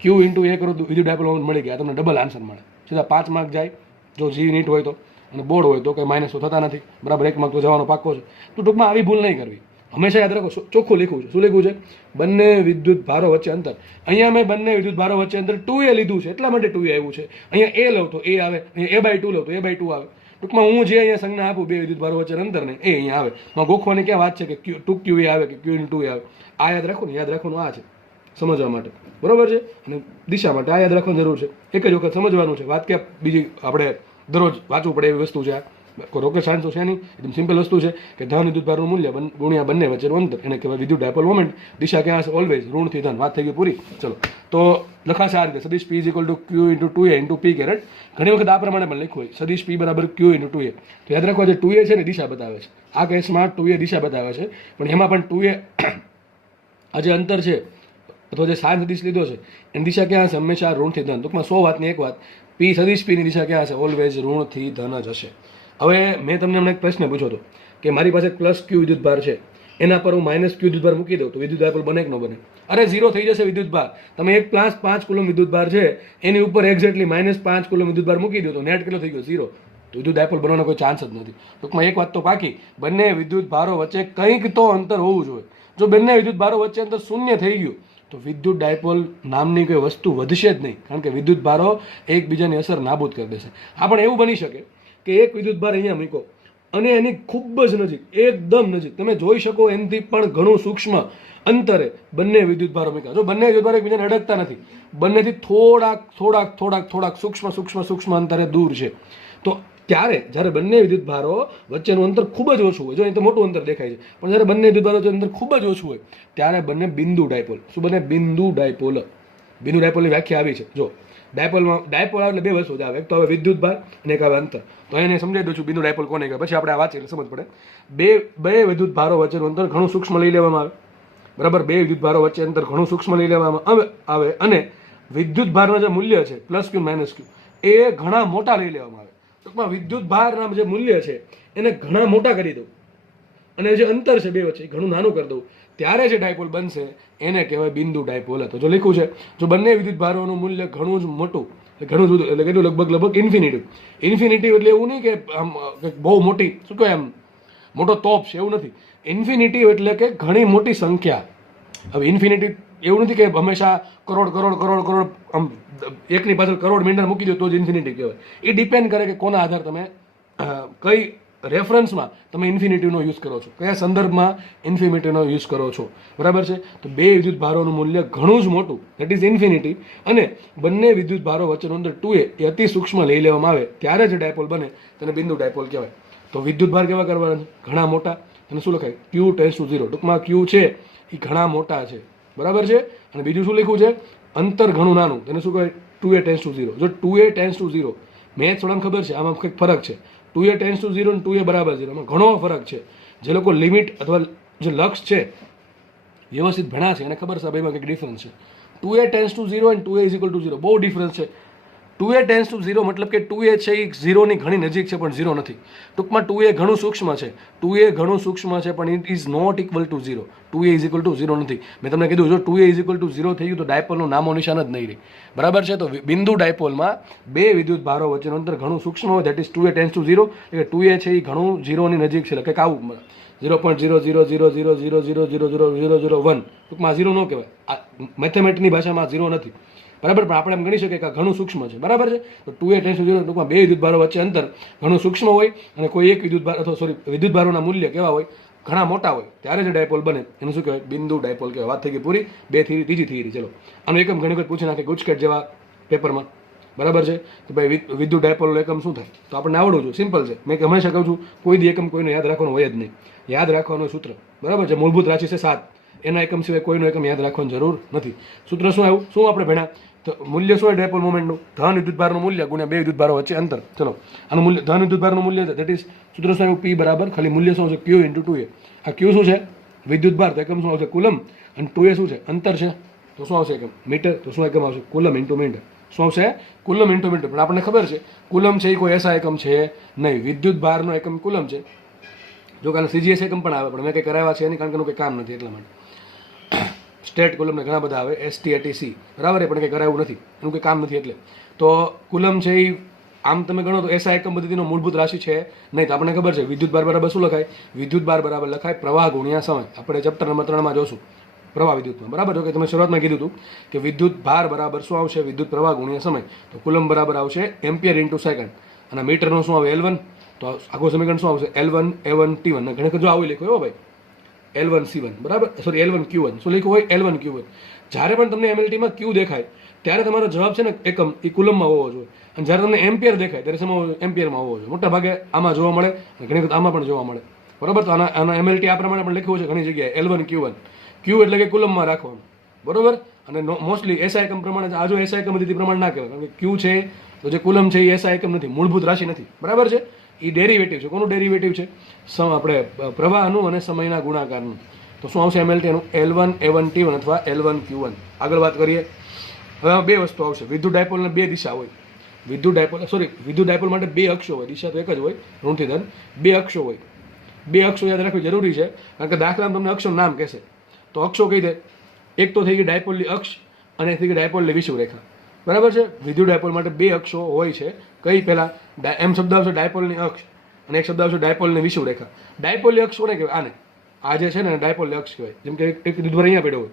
ક્યુ ઇન્ટુ a કરો તો વિદ્યુત ડાયપોલ મોમેન્ટ મળી ગયા. તમને ડબલ આન્સર મળે. સીધા 5 માર્ક જાય જો જી નીટ હોય તો, અને બોર્ડ હોય તો કંઈ માઇનસ તો થતા નથી. બરાબર? 1 માર્ક તો જવાનો પાક્કો છે. તો ટૂંકમાં આવી ભૂલ નહીં કરવી. હંમેશા યાદ રાખો, ચોખ્ખું લખ્યું છે. શું લખ્યું છે? બંને વિદ્યુત ભારો વચ્ચે અંતર. અહીંયા મેં બંને વિદ્યુત ભારો વચ્ચે અંતર 2a લીધું છે, એટલા માટે 2a આવ્યું છે. અહીંયા a લઉં તો a આવે, અહીંયા a/2 લઉં તો a/2 આવે. ટૂંકમાં હું જે અહીંયા સંજ્ઞા આપું બે વિદ્યુત ભારો વચ્ચે અંતર ને, એ અહીંયા આવે. ગોખવાની ક્યાં વાત છે કે 2qa આવે કે q ઇન્ટુ 2a આવે? આ યાદ રાખો ને, યાદ રાખવાનું આ છે સમજવા માટે. બરોબર છે? અને દિશા માટે આ યાદ રાખવાની જરૂર છે. એક જ વખત સમજવાનું છે. વાત ક્યાં બીજી આપણે દરરોજ વાંચવું પડે એવી વસ્તુ છે આ. કોઈ રોકેટ સાયન્સ તો છે નહીં, એકદમ સિમ્પલ વસ્તુ છે કે ધન વિદ્યુતભારનું મૂલ્ય ગુણ્યા બંને વચ્ચેનું અંતર, એને કહેવાય વિદ્યુત ડાયપોલ મોમેન્ટ. દિશા ક્યાં હશે? ઓલવેઝ ઋણથી ધન. વાત થઈ ગઈ પૂરી. ચલો તો લખાશે આ રીતે, સદિશ P = Q × 2A × P caret. ઘણી વખત આ પ્રમાણે પણ લખ્યું હોય, સદિશ P = Q × 2A. તો યાદ રાખવા, જે 2A છે ને દિશા બતાવે છે, આ કેસમાં 2A દિશા બતાવે છે, પણ એમાં પણ 2A આ જે અંતર છે અથવા જે સાઇન સદિશ લીધો છે એની દિશા ક્યાં હશે? હંમેશા ઋણથી ધન. ટૂંકમાં 100 વાતની એક વાત, P સદિશ P ની દિશા ક્યાં હશે? ઓલવેઝ ઋણથી ધન જ હશે. હવે મેં તમને હમણાં એક પ્રશ્ન પૂછ્યો હતો કે મારી પાસે +Q વિદ્યુતભાર છે, એના પર હું -Q વિદ્યુતભાર મૂકી દઉં તો વિદ્યુત ડાયપોલ બને કે ન બને? અરે 0 થઈ જશે વિદ્યુતભાર. તમે એક +5 કુલમ વિદ્યુતભાર છે એની ઉપર એક્ઝેક્ટલી -5 કુલમ વિદ્યુતભાર મૂકી દો તો નેટ કેટલો થઈ ગયો? 0. તો વિદ્યુત ડાયપોલ બનવાનો કોઈ ચાન્સ જ નથી. ટૂંકમાં એક વાત તો પાકી, બંને વિદ્યુતભારો વચ્ચે કંઈક તો અંતર હોવું જોઈએ. જો બંને વિદ્યુતભારો વચ્ચે અંતર શૂન્ય થઈ ગયું તો વિદ્યુત ડાયપોલ નામની કોઈ વસ્તુ વધશે જ નહીં, કારણ કે વિદ્યુતભારો એકબીજાની અસર નાબૂદ કરી દેશે. હા, પણ એવું બની શકે કે એક વિદ્યુતભાર અહીંયા મૂકો અને એની ખૂબ જ નજીક, એકદમ નજીક, તમે જોઈ શકો એનાથી પણ ઘણું સૂક્ષ્મ અંતરે બંને વિદ્યુતભારો મૂક્યા. જો બંને વિદ્યુતભારો એકબીજાને અડકતા નથી, બંનેથી થોડાક સૂક્ષ્મ અંતરે દૂર છે, તો ત્યારે જ્યારે બંને વિદ્યુતભારો વચ્ચેનું અંતર ખૂબ જ ઓછું હોય, જો અહીં તો મોટું અંતર દેખાય છે, પણ જ્યારે બંને વિદ્યુતભારો વચ્ચેનું અંતર ખૂબ જ ઓછું હોય ત્યારે બંને બિંદુ ડાયપોલ. શું બને? બિંદુ ડાયપોલ. બિંદુ ડાયપોલની વ્યાખ્યા આવી છે. જો ડાયપોલ આવે એટલે બે વસ્તુ આવે, એક તો હવે વિદ્યુતભાર અને એક આવે અંતર. તો એને સમજાવી દઉં છું બિંદુ ડાયપોલ કોને કહેવાય, પછી આપણે આ વાંચીએ એટલે સમજ પડે. બે વિદ્યુતભારો વચ્ચેનું અંતર ઘણું સૂક્ષ્મ લઈ લેવામાં આવે, બરાબર? બે વિદ્યુતભારો વચ્ચે અંતર ઘણું સૂક્ષ્મ લઈ લેવામાં આવે અને વિદ્યુતભારના જે મૂલ્ય છે +Q -Q એ ઘણા મોટા લઈ લેવામાં આવે. ટૂંકમાં વિદ્યુતભારના જે મૂલ્ય છે એને ઘણા મોટા કરી દઉં અને જે અંતર છે બે વચ્ચે એ ઘણું નાનું કરી દઉં, ત્યારે જે ડાયપોલ બનશે એને કહેવાય બિંદુ ડાયપોલ. હતો જો લખ્યું છે, જો બંને વિદ્યુતભારોનું મૂલ્ય ઘણું જ મોટું, ઘણું જુદું, એટલે કેટલું? લગભગ ઇન્ફિનિટી. એટલે એવું નહીં કે આમ બહુ મોટી, શું કહેવાય, આમ મોટો તોપ છે એવું નથી. ઇન્ફિનિટી એટલે કે ઘણી મોટી સંખ્યા. હવે ઇન્ફિનિટી એવું નથી કે હંમેશા કરોડ આમ એકની પાછળ કરોડ મીંડર મૂકી દો તો જ ઇન્ફિનિટી કહેવાય. એ ડિપેન્ડ કરે કે કોના આધાર તમે કઈ રેફરન્સમાં તમે ઇન્ફિનિટીનો યુઝ કરો છો, કયા સંદર્ભમાં ઇન્ફિનિટીનો યુઝ કરો છો, બરાબર છે? તો બે વિદ્યુતભારોનું મૂલ્ય ઘણું જ મોટું, દેટ ઇઝ ઇન્ફિનિટી, અને બંને વિદ્યુતભારો વચ્ચેનું અંતર 2A એ અતિ સૂક્ષ્મ લઈ લેવામાં આવે ત્યારે જે ડાયપોલ બને તેને બિંદુ ડાયપોલ કહેવાય. તો વિદ્યુતભાર કેવા કરવાના? ઘણા મોટા. અને શું લખાય? Q → 0. ટૂંકમાં Q છે એ ઘણા મોટા છે, બરાબર છે? અને બીજું શું લખ્યું છે? અંતર ઘણું નાનું, તેને શું કહેવાય? 2A → 0. જો 2A → 0, મેથ્સ થોડાને ખબર છે આમાં કંઈક ફરક છે. 2A → 0 અને 2A = 0 માં ઘણો ફરક છે. જે લોકો લિમિટ અથવા જે લક્ષ છે વ્યવસ્થિત ભણ્યા છે એને ખબર છે ભાઈમાં કંઈક ડિફરન્સ છે. 2A → 0 અને 2A = 0 બહુ ડિફરન્સ છે. 2A → 0 મતલબ કે 2A છે એ 0ની ઘણી નજીક છે પણ 0 નથી. ટૂંકમાં 2A ઘણું સૂક્ષ્મ છે, 2A ઘણું સૂક્ષ્મ છે પણ it is not equal to 0. 2A = 0 નથી. મેં તમને કીધું જો 2A = 0 થઈ ગયું તો ડાયપોલનું નામો નિશાન જ નહીં રહે, બરાબર છે? તો બિંદુ ડાયપોલમાં બે વિદ્યુતભારો વચ્ચેનું અંતર ઘણું સૂક્ષ્મ હોય, દેટ ઇઝ 2A → 0. એટલે 2A છે એ ઘણું 0ની નજીક છે, એટલે કંઈક આવું 0.00000000001. ટૂંકમાં 0 ન કહેવાય, આ મેથેમેટિકની ભાષામાં 0 નથી, બરાબર? પણ આપણે એમ ગણી શકીએ કે ઘણું સૂક્ષ્મ છે, બરાબર છે? તો 2A → 0 ટૂંકમાં બે વિદ્યુતભારો વચ્ચે અંતર ઘણું સૂક્ષ્મ હોય અને કોઈ એક વિદ્યુતભારોના મૂલ્ય કેવા હોય? ઘણા મોટા હોય, ત્યારે જે ડાયપોલ બને એનું શું કહેવાય? બિંદુ ડાયપોલ કહેવાય. વાત થઈ ગઈ પૂરી. બે થિયરી, ત્રીજી થિયરી. ચલો, આનો એકમ ઘણી વખત પૂછી નાખે ગુજકેટ જેવા પેપરમાં, બરાબર છે? તો ભાઈ વિદ્યુત ડાયપોલનો એકમ શું થાય? તો આપણને આવડવું જોઈએ, સિમ્પલ છે. મેં હંમેશા કહું છું કોઈ દી એકમ કોઈને યાદ રાખવાનું હોય જ નહીં. યાદ રાખવાનું સૂત્ર, બરાબર છે? મૂળભૂત રાશિ છે 7, એના એકમ સિવાય કોઈનો એકમ યાદ રાખવાની જરૂર નથી. સૂત્ર શું આવ્યું? શું આપણે ભણ્યા? તો મૂલ્ય શું હોય ડાયપોલ મોમેન્ટનું? ધન વિદ્યુતભારનું મૂલ્ય ગુણ્યા બે વિદ્યુતભારો વચ્ચે અંતર. ચલો, આનું મૂલ્ય, ધન વિદ્યુતભારનું મૂલ્ય છે, દેટ ઇઝ સૂત્ર શું આવ્યું? P બરાબર ખાલી મૂલ્ય શું આવશે? Q × 2A. આ Q શું છે? વિદ્યુતભાર. તો એકમ શું આવશે? કુલમ. અને 2A શું છે? અંતર છે. તો શું આવશે એકમ? મીટર. તો શું એકમ આવશે? Coulomb × metre. શું આવશે? Coulomb × metre. પણ આપણને ખબર છે કુલમ છે એ કોઈ એસા એકમ છે નહીં, વિદ્યુતભારનો એકમ કુલમ છે. જો કાલે CGS એકમ પણ આવે પણ મેં કંઈ કરાવ્યા છે એની, કારણ કે એનું કંઈ કામ નથી એટલા માટે. સ્ટેટ કુલમને ઘણા બધા આવે, ST ATC, બરાબર? એ પણ કંઈ કરાવ્યું નથી, એનું કંઈ કામ નથી. એટલે તો કુલમ છે એ આમ તમે ગણો તો એસા એકમ પદ્ધતિનો મૂળભૂત રાશિ છે નહીં. તો આપણને ખબર છે વિદ્યુતભાર બરાબર શું લખાય? વિદ્યુતભાર બરાબર લખાય પ્રવાહ ગુણ્યા સમય. આપણે ચેપ્ટર નંબર 3 માં જોશું પ્રવાહ વિદ્યુતમાં, બરાબર? જો કે તમે શરૂઆતમાં કીધું હતું કે વિદ્યુતભાર બરાબર શું આવશે? વિદ્યુત પ્રવાહ ગુણ્યા સમય. તો કુલમ બરાબર આવશે એમ્પિયર × સેકન્ડ. અને મીટરનું શું આવે? L1. તો આખું સમીકરણ શું આવશે? L1 A1 T1. ને ઘણી વખત જો આવું લખ્યું હો ભાઈ, L1 C1, બરાબર? Sorry, L1 Q1. શું લખ્યું હોય? L1 Q1. જ્યારે પણ તમને MLT માં Q દેખાય ત્યારે તમારો જવાબ છે ને એકમ એ કુલમમાં હોવો જોઈએ. અને જ્યારે તમને એમ્પિયર દેખાય ત્યારે સમય એમ્પિયરમાં હોવો જોઈએ. મોટા ભાગે આમાં જોવા મળે અને ઘણી વખત આમાં પણ જોવા મળે. બરોબર. તો આનો એમએલટી આ પ્રમાણે પણ લખ્યું છે ઘણી જગ્યાએ L1 Q1. Q એટલે કે કુલમમાં રાખવાનું. બરોબર. અને મોસ્ટલી એસઆઈ એકમ પ્રમાણે આ જો એસઆઈ એકમ હતી પ્રમાણે ના કહેવાય, કારણ કે ક્યુ છે તો જે કુલમ છે એ એસઆઈ એકમ નથી, મૂળભૂત રાશિ નથી. બરાબર છે. એ ડેરિવેટિવ છે. કોનું ડેરિવેટિવ છે? આપણે પ્રવાહનું અને સમયના ગુણાકારનું. તો શું આવશે એમએલટી એનું? L1 A1 T1 અથવા L1 Q1. આગળ વાત કરીએ. હવે બે વસ્તુ આવશે. વિદ્યુત ડાયપોલને બે દિશા હોય. વિદ્યુત ડાયપોલ માટે બે અક્ષો હોય. દિશા તો એક જ હોય, ઋણથી ધન. બે અક્ષો હોય. બે અક્ષો યાદ રાખવી જરૂરી છે, કારણ કે દાખલામાં તમને અક્ષોનું નામ કહેશે. તો અક્ષો કઈ દે? એક તો થઈ ગઈ ડાયપોલની અક્ષ અને એક થઈ ગઈ ડાયપોલની વિષુવરેખા. બરાબર છે. વિદ્યુત ડાયપોલ માટે બે અક્ષો હોય છે. કઈ પહેલા એમ શબ્દ આવશે ડાયપોલની અક્ષ અને એક શબ્દ આવશે ડાયપોલની વિષુવરેખા. ડાયપોલની અક્ષ કોને કહેવાય? આને આ જે છે ને ડાયપોલની અક્ષ કહેવાય. જેમ કે એક વિદ્યુતભાર અહીંયા પડ્યો હોય,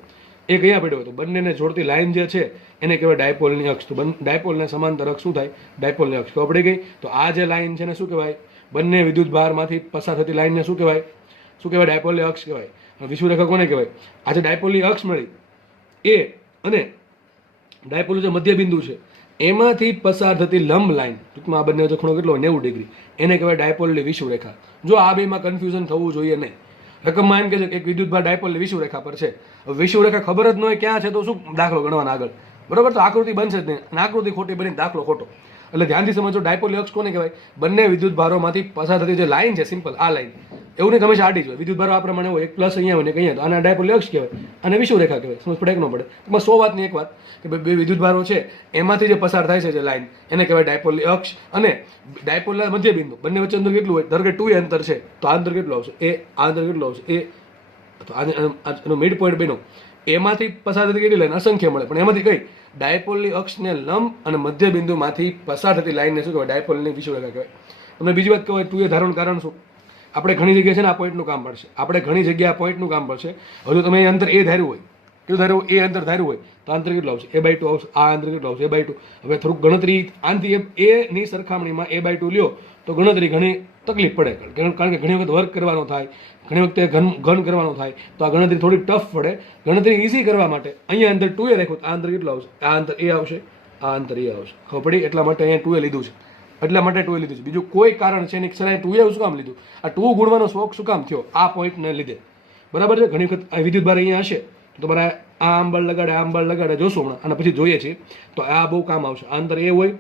એક અહીંયા પડ્યો હોય, તો બંનેને જોડતી લાઈન જે છે એને કહેવાય ડાયપોલની અક્ષ. તો ડાયપોલને સમાંતર અક્ષ શું થાય? ડાયપોલની અક્ષ. ખબર પડી ગઈ? તો આ જે લાઈન છે ને શું કહેવાય? બંને વિદ્યુત ભારમાંથી પસાર થતી લાઈનને શું કહેવાય? ડાયપોલની અક્ષ કહેવાય. વિષુવરેખા કોને કહેવાય? આજે ડાયપોલની અક્ષ મળી એ અને ડાયપોલ જે મધ્ય બિંદુ છે એમાંથી પસાર થતી લંબ લાઈન, ટૂંકમાં આ બંને વચ્ચે ખૂણો કેટલો હોય? 90 ડિગ્રી. એને કહેવાય ડાયપોલની વિષુવરેખા. જો આ બેમાં કન્ફ્યુઝન થવું જોઈએ નહીં. રકમમાં એમ કે છે કે એક વિદ્યુતભાર ડાયપોલની વિષુવરેખા પર છે. વિષુવરેખા ખબર જ ન હોય ક્યાં છે તો શું દાખલો ગણવાના આગળ? બરોબર. તો આકૃતિ બનશે જ નહીં. અને આકૃતિ ખોટી બની દાખલો ખોટો. એટલે ધ્યાનથી સમજો. ડાયપોલની અક્ષ કોને કહેવાય? બંને વિદ્યુત ભારોમાંથી પસાર થતી જે લાઈન છે, સિમ્પલ આ લાઈન. એવું નહીં હંમેશા આડી જ હોય. વિદ્યુત ભારો આ પ્રમાણે હોય, એક પ્લસ અહીંયા હોય ને અહીંયા. તો આને ડાયપોલની અક્ષ કહેવાય અને વિષુવરેખા કહેવાય. સમજ પડે કે ન પડે? એમાં 100 વાતની એક વાત કે બે વિદ્યુત ભારો છે એમાંથી જે પસાર થાય છે જે લાઈન એને કહેવાય ડાયપોલની અક્ષ અને ડાયપોલના મધ્ય બિંદુ. બંને વચ્ચે અંતર કેટલું હોય? ધારો કે 2a અંતર છે તો આ અંતર કેટલું આવશે? આ અંતર કેટલું આવશે? તો આનો મિડ પોઈન્ટ બન્યો. એમાંથી પસાર થતી કેટલી લાઈન? અસંખ્ય મળે. પણ એમાંથી કઈ? ડાયપોલની અક્ષને લંબ અને મધ્ય બિંદુમાંથી પસાર થતી લાઈનને શું કહેવાય? ડાયપોલની વિષુવરેખા કહેવાય. તમને બીજી વાત કહેવાય 2a ધારવાનું કારણ શું? આપણે ઘણી જગ્યાએ છે ને આ પોઈન્ટનું કામ પડશે. આપણે ઘણી જગ્યાએ આ પોઈન્ટનું કામ પડશે. હજુ તમે એ અંતર એ ધાર્યું હોય, કેટલું ધાર્યું? એ અંતર ધાર્યું હોય તો અંતર કેટલું આવશે? A/2 આવશે. આ અંતર કેટલું આવશે? A/2. હવે થોડુંક ગણતરી આનથી એ ની સરખામણીમાં A/2 લ્યો તો ગણતરી ઘણી તકલીફ પડે, કારણ કે ઘણી વખત વર્ક કરવાનો થાય, ઘણી વખતે ઘન કરવાનો થાય, તો આ ગણતરી થોડી ટફ પડે. ગણતરી ઈઝી કરવા માટે અહીંયા અંતર 2a રાખ્યું તો આ અંતર કેટલું આવશે? આ અંતર A આવશે, આ અંતર A આવશે. ખબર પડી? એટલા માટે અહીંયા 2a લીધું છે. એટલા માટે 2a લીધું છે. બીજું કોઈ કારણ છે નહીં. સર 2a શું કામ લીધું? આ 2 ગુણવાનો શોખ શું કામ થયો? આ પોઈન્ટને લીધે. બરાબર છે. ઘણી વખત વિદ્યુત ભાર અહીંયા હશે તો તમારે આ આંબળ લગાડે જોશું હમણાં, અને પછી જોઈએ છીએ તો આ બહુ કામ આવશે. આ અંતર A હોય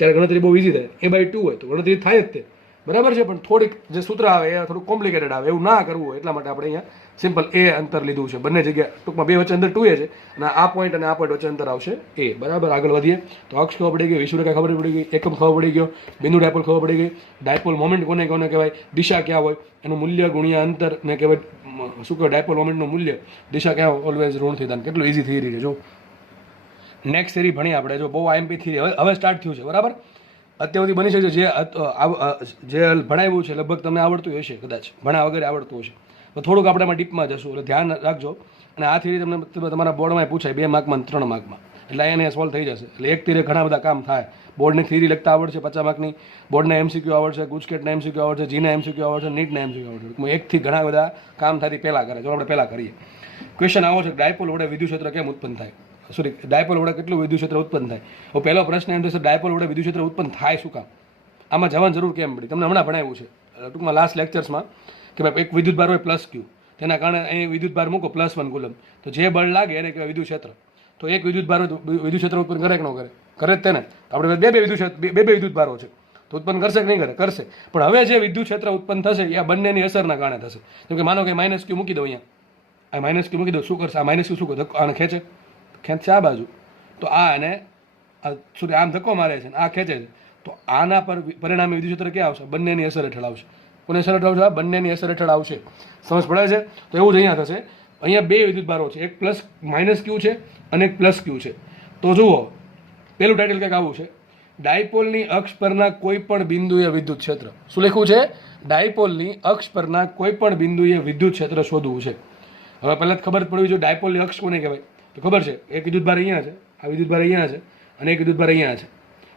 ત્યારે ગણતરી બહુ ઈઝી થાય. A/2 હોય તો ગણતરી થાય જ તે. બરાબર છે. પણ થોડીક જે સૂત્ર આવે એ થોડું કોમ્પ્લિકેટેડ આવે. એવું ના કરવું હોય એટલા માટે આપણે અહીંયા સિમ્પલ A અંતર લીધું છે. બંને જગ્યા ટૂંકમાં બે વચ્ચે અંતર 2a છે અને આ પોઈન્ટ અને આ પોઈન્ટ વચ્ચે અંતર આવશે A. બરાબર. આગળ વધીએ તો અક્ષ ખબર પડી ગઈ, વિષુવરેખા ખબર પડી ગઈ, એકમ ખબર પડી ગયો, બિંદુ ડાયપોલ ખબર પડી ગઈ, ડાયપોલ મોમેન્ટ કોને કહેવાય, દિશા ક્યાં હોય, એનું મૂલ્ય ગુણ્યા અંતર ને કહેવાય શું કહેવાય ડાયપોલ મોમેન્ટનું મૂલ્ય, દિશા ક્યાં હોય? ઓલવેઝ ઋણ થીટા. કેટલું ઈઝી થિયરી છે. જો નેક્સ્ટ થિયરી ભણી આપણે. જો બહુ IMP થિયરી હવે સ્ટાર્ટ થયું છે. બરાબર. અત્યાર સુધી બની શકે જે ભણાવ્યું છે લગભગ તમને આવડતું હશે, કદાચ ભણા વગેરે આવડતું હશે. તો થોડુંક આપણે એમાં ડીપમાં જશું એટલે ધ્યાન રાખજો. અને આ થિયરી તમને તમારા બોર્ડમાં પૂછાય 2 માર્કમાં 3 માર્કમાં, એટલે અહીંયા સોલ્વ થઈ જશે. એટલે એક થિયરી ઘણા બધા કામ થાય. બોર્ડની થિયરી લખતા આવડશે 50 માર્કની, બોર્ડના MCQ આવડશે, ગુજકેટના MCQ આવડશે, જીના MCQ આવડશે, નીટના MCQ આવડશે. એકથી ઘણા બધા કામ થાય પહેલાં કરે. જો આપણે પહેલાં કરીએ. ક્વેશ્ચન આવો છે ડાયપોલ વડે વિદ્યુત ક્ષેત્ર કેમ ઉત્પન્ન થાય? ડાયપોલ વડે કેટલું વિદ્યુત ક્ષેત્ર ઉત્પન્ન થાય? હવે પહેલો પ્રશ્ન એમ થશે ડાયપોલ વડે વિદ્યુત ક્ષેત્ર ઉત્પન્ન થાય શું કામ? આમાં જવાની જરૂર કેમ પડી? તમને હમણાં ભણાવ્યું છે ટૂંકમાં લાસ્ટ લેક્ચર્સમાં કે ભાઈ એક વિદ્યુત ભાર હોય +Q, તેના કારણે અહીં વિદ્યુત ભાર મૂકો +1 કુલમ, તો જે બળ લાગે એને કહેવાય વિદ્યુત ક્ષેત્ર. તો એક વિદ્યુત ભાર વિદ્યુત ક્ષેત્ર ઉત્પન્ન કરે કે ન કરે? કરે જ તેને. આપણે બે વિદ્યુત ભારો છે તો ઉત્પન્ન કરશે કે નહીં કરે? કરશે. પણ હવે જે વિદ્યુત ક્ષેત્ર ઉત્પન્ન થશે એ આ બંનેની અસરના કારણે થશે. જેમ કે માનો કે -Q મૂકી દો અહીંયા, આ -Q મૂકી દો, શું કરશે? આ -Q શું કરે? આને ખેંચશે આ બાજુ, તો આ એને આમ ધક્કો મારે છે, આ ખેંચે છે, તો આના પર પરિણામે વિદ્યુત ક્ષેત્ર ક્યાં આવશે? બંનેની અસર હેઠળ આવશે. કોની અસર હેઠળ આવશે? બંનેની અસર હેઠળ આવશે. સમજ પડે છે? તો એવું જ અહીંયા થશે. અહીંયા બે વિદ્યુત ભારો છે, એક -Q છે અને એક +Q છે. તો જુઓ પેલું ટાઇટલ કંઈક આવું છે, ડાયપોલની અક્ષ પરના કોઈ પણ બિંદુએ વિદ્યુત ક્ષેત્ર. શું લખ્યું છે? ડાયપોલની અક્ષ પરના કોઈ પણ બિંદુએ વિદ્યુત ક્ષેત્ર શોધવું છે. હવે પહેલાં ખબર પડવી જોઈએ ડાયપોલની અક્ષ કોને કહેવાય? તો ખબર છે એક વિદ્યુત ભાર અહીંયા છે, આ વિદ્યુત ભાર અહીંયા છે અને એક વિદ્યુત ભાર અહીંયા છે.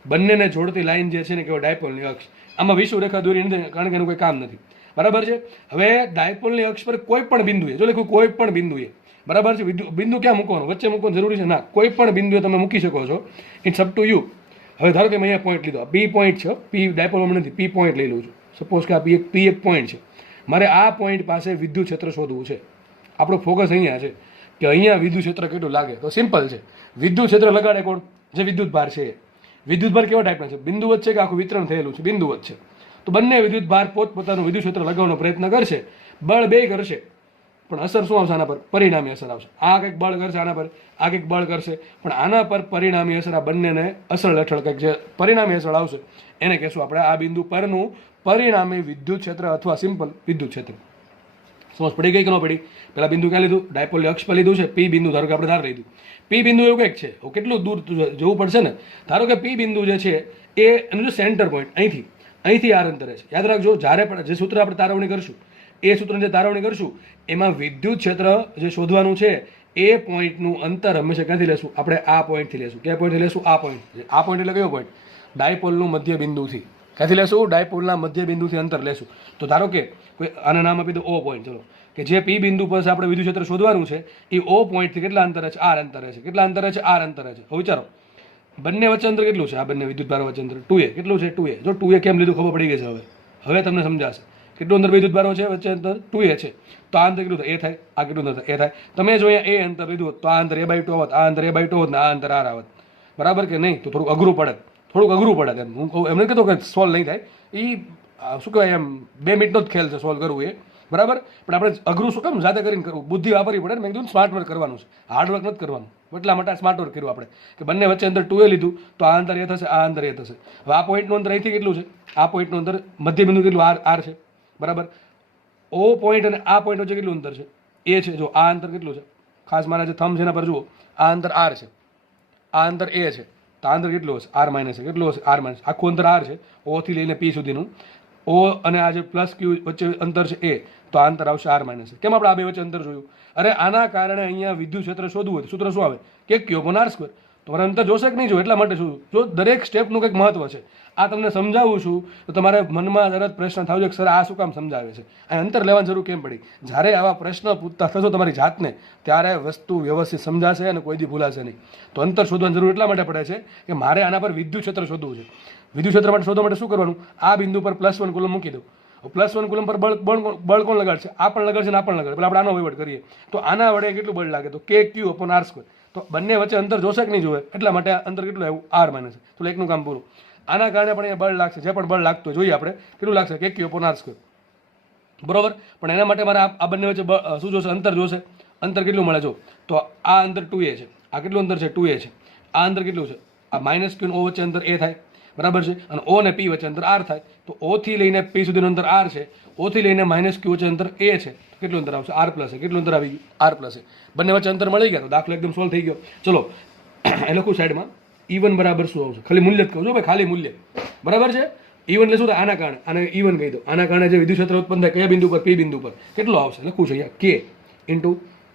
બંનેને જોડતી લાઈન જે છે ને કહેવાય ડાયપોલની અક્ષ. આમાં વિષુવરેખા દોરી નથી કારણ કે એનું કોઈ કામ નથી. બરાબર છે. હવે ડાયપોલની અક્ષ પર કોઈ પણ બિંદુએ, જો લખ્યું કોઈ પણ બિંદુએ બરાબર છે. બિંદુ ક્યાં મૂકવાનું, વચ્ચે મૂકવાનું જરૂરી છે ના, કોઈ પણ બિંદુએ તમે મૂકી શકો છો, ઇટ્સ અપ ટુ યુ. હવે ધારો કે મેં અહીંયા પોઈન્ટ લીધો, પી પોઈન્ટ છે, પી ડાયપોલ મોમેન્ટ નથી, પી પોઈન્ટ લઈ લઉં છું. સપોઝ કે આ પી એક પોઈન્ટ છે, મારે આ પોઈન્ટ પાસે વિદ્યુત ક્ષેત્ર શોધવું છે. આપણો ફોકસ અહીંયા છે કે અહીંયા વિદ્યુત ક્ષેત્ર કેટલું લાગે. તો સિમ્પલ છે, વિદ્યુત ક્ષેત્ર લગાડે કોણ, જે વિદ્યુત ભાર છે. વિદ્યુત ભાર કેવા ટાઈપના છે, બિંદુ વચ્ચે કે આખું વિતરણ થયેલું છે, બિંદુ વચ્ચે. તો બંને વિદ્યુત ભાર પોતપોતાનું વિદ્યુત ક્ષેત્ર લગાવવાનો પ્રયત્ન કરશે, બળ બે કરશે, પણ અસર શું આવશે આના પર, પરિણામી અસર આવશે. આ કંઈક બળ કરશે આના પર, આ કંઈક બળ કરશે, પણ આના પર પરિણામી અસર, આ બંનેને અસર હેઠળ કંઈક જે પરિણામી અસર આવશે એને કહેશું આપણે આ બિંદુ પરનું પરિણામી વિદ્યુત ક્ષેત્ર અથવા સિમ્પલ વિદ્યુત ક્ષેત્ર. સમજ પડી ગઈ કે ન પડી? પેલા બિંદુ ક્યાં લીધું, ડાયપોલની અક્ષ પર લીધું છે, પી બિંદુ ધારો કે આપણે ધાર લીધું. પી બિંદુ એવું કંઈક છે, કેટલું દૂર જવું પડશે ને, ધારો કે પી બિંદુ જે છે એ એનું જે સેન્ટર પોઈન્ટ અહીંથી આર અંતરે છે. યાદ રાખજો, જ્યારે પણ જે સૂત્ર આપણે તારવણી કરશું, એ સૂત્રની જે તારવણી કરશું એમાં વિદ્યુત ક્ષેત્ર જે શોધવાનું છે એ પોઈન્ટનું અંતર હંમેશા ક્યાંથી લેશું, આપણે આ પોઈન્ટથી લેશું. કયા પોઈન્ટથી લેશું, આ પોઈન્ટ. આ પોઈન્ટ એટલે કયો પોઈન્ટ, ડાયપોલનું મધ્ય બિંદુથી. ક્યાંથી લેશું, ડાયપોલના મધ્ય બિંદુથી અંતર લેશું. તો ધારો કે કોઈ આને નામ આપી દો ઓ પોઈન્ટ, ચલો, કે જે પી બિંદુ પાસે આપણે વિદ્યુત ક્ષેત્ર શોધવાનું છે એ ઓ પોઈન્ટથી કેટલા અંતરે છે, આર અંતરે છે. કેટલા અંતરે છે, આર અંતરે છે. હવે વિચારો બંને વચ્ચે અંતર કેટલું છે, આ બંને વિદ્યુત ભારો વચ્ચે અંતર 2a. કેટલું છે, 2a. જો 2a કેમ લીધું ખબર પડી ગઈ છે. હવે તમને સમજાશે કેટલું અંતર વિદ્યુત ભારો છે વચ્ચે, અંતર 2a છે. તો આ અંતર કેટલું થાય, એ થાય. આ કેટલું અંતર, એ થાય. તમે જો અહીંયા એ અંતર લીધું તો આ અંતર a/2 આવત, આ અંતર a/2 હોત ને આ અંતર r આવત. બરાબર કે નહીં? તો થોડુંક અઘરું પડે. એમ હું કહું, એમને કહેતો કે સોલ્વ નહીં થાય, એ શું કહેવાય, એમ 2 મિનિટનો જ ખેલ છે સોલ્વ કરવું એ. બરાબર, પણ આપણે અઘરું શું કામ જાતે કરીને કરવું, બુદ્ધિ વાપરવી પડે ને. મેં કીધું સ્માર્ટ વર્ક કરવાનું છે, હાર્ડ વર્ક નથી કરવાનું. એટલા માટે સ્માર્ટ વર્ક કર્યું આપણે, કે બંને વચ્ચે અંતર 2a લીધું તો આ અંતર એ થશે, આ અંતર એ થશે. હવે આ પોઈન્ટનું અંતર અહીંથી કેટલું છે, આ પોઈન્ટનું અંતર મધ્ય બિંદુ કેટલું, આર છે. બરાબર, ઓ પોઈન્ટ અને આ પોઈન્ટ વચ્ચે કેટલું અંતર છે, એ છે. જો આ અંતર કેટલું છે, ખાસ મારા જે થંબ છે એના પર જુઓ, આ અંતર આર છે, આ અંતર એ છે. તો આ અંતર કેટલું હશે, આર માઇનસ છે. કેટલું હશે, આર માઇનસ. આખું અંતર આર છે, ઓ થી લઈને પી સુધીનું. ઓ અને આ જે પ્લસ ક્યુ વચ્ચે અંતર છે એ, તો આ અંતર આવશે આર માઇનસ. કેમ આપણે આ બે વચ્ચે અંતર જોયું? અરે આના કારણે અહીંયા વિદ્યુત ક્ષેત્ર શોધવું હોય સૂત્ર શું આવે, કે ક્યુ અપોન આર સ્ક્વેર. તમારે અંતર જોશે કે નહીં જો, એટલા માટે શું, જો દરેક સ્ટેપનું કંઈક મહત્વ છે. આ તમને સમજાવું છું તો તમારે મનમાં તરત પ્રશ્ન થાવ છે કે સર આ શું કામ સમજાવે છે, આ અંતર લેવાની જરૂર કેમ પડી. જ્યારે આવા પ્રશ્ન પૂછતા થશો તમારી જાતને, ત્યારે વસ્તુ વ્યવસ્થિત સમજાશે અને કોઈ દી ભૂલાશે નહીં. તો અંતર શોધવાની જરૂર એટલા માટે પડે છે કે મારે આના પર વિદ્યુત ક્ષેત્ર શોધવું છે. વિદ્યુત ક્ષેત્ર માટે શોધવા માટે શું કરવાનું, આ બિંદુ પર +1 કુલમ મૂકી દો. +1 કુલમ પર બળ કોણ લગાડશે, આ પણ લગાડશે ને આ પણ લગાડશે. પેલા આપણે આનો વહીવટ કરીએ તો આના વડે કેટલું બળ લાગે, તો કે ક્યુ અપોન આર સ્ક્વેર. તો બંને વચ્ચે અંતર જોશે કે નહીં જોવે, એટલા માટે અંતર કેટલું આવ્યું, આર માઇનસ. તો એકનું કામ પૂરું. આના કારણે પણ અહીંયા બળ લાગશે, જે પણ બળ લાગતું જોઈએ આપણે કેટલું લાગશે, કે ક્યુ અપોન આર સ્ક્વેર. બરોબર, પણ એના માટે મારે આ બંને વચ્ચે શું જોશે, અંતર જોશે. અંતર કેટલું મળે જો, તો આ અંતર 2a છે, આ કેટલું અંતર છે, 2a છે. આ અંતર કેટલું છે, આ માઇનસ ક્યુ ઓ વચ્ચે અંતર એ થાય. બરાબર છે, અને ઓ ને પી વચ્ચે અંતર આર થાય. તો ઓ થી લઈને પી સુધીનું અંતર આર છે, ઓ થી લઈને માઇનસ ક્યુ વચ્ચે અંતર એ છે. કેટલું અંતર આવશે, આર પ્લસ. કેટલું અંતર આવી ગયું, આર પ્લસ. બંને વચ્ચે અંતર મળી ગયા તો દાખલો એકદમ સોલ્વ થઈ ગયો. ચલો એ લખું સાઈડમાં, E1 બરાબર શું આવશે, ખાલી મૂલ્ય જ કહું છું ભાઈ, ખાલી મૂલ્ય. બરાબર છે, E1 લેશું તો આના કારણે, આને E1 કહી દો. આના કારણે જે વિદ્યુત ક્ષેત્ર ઉત્પન્ન થાય કયા બિંદુ પર, પી બિંદુ પર, કેટલો આવશે લખું છું અહીંયા, કે ઇન્ટુ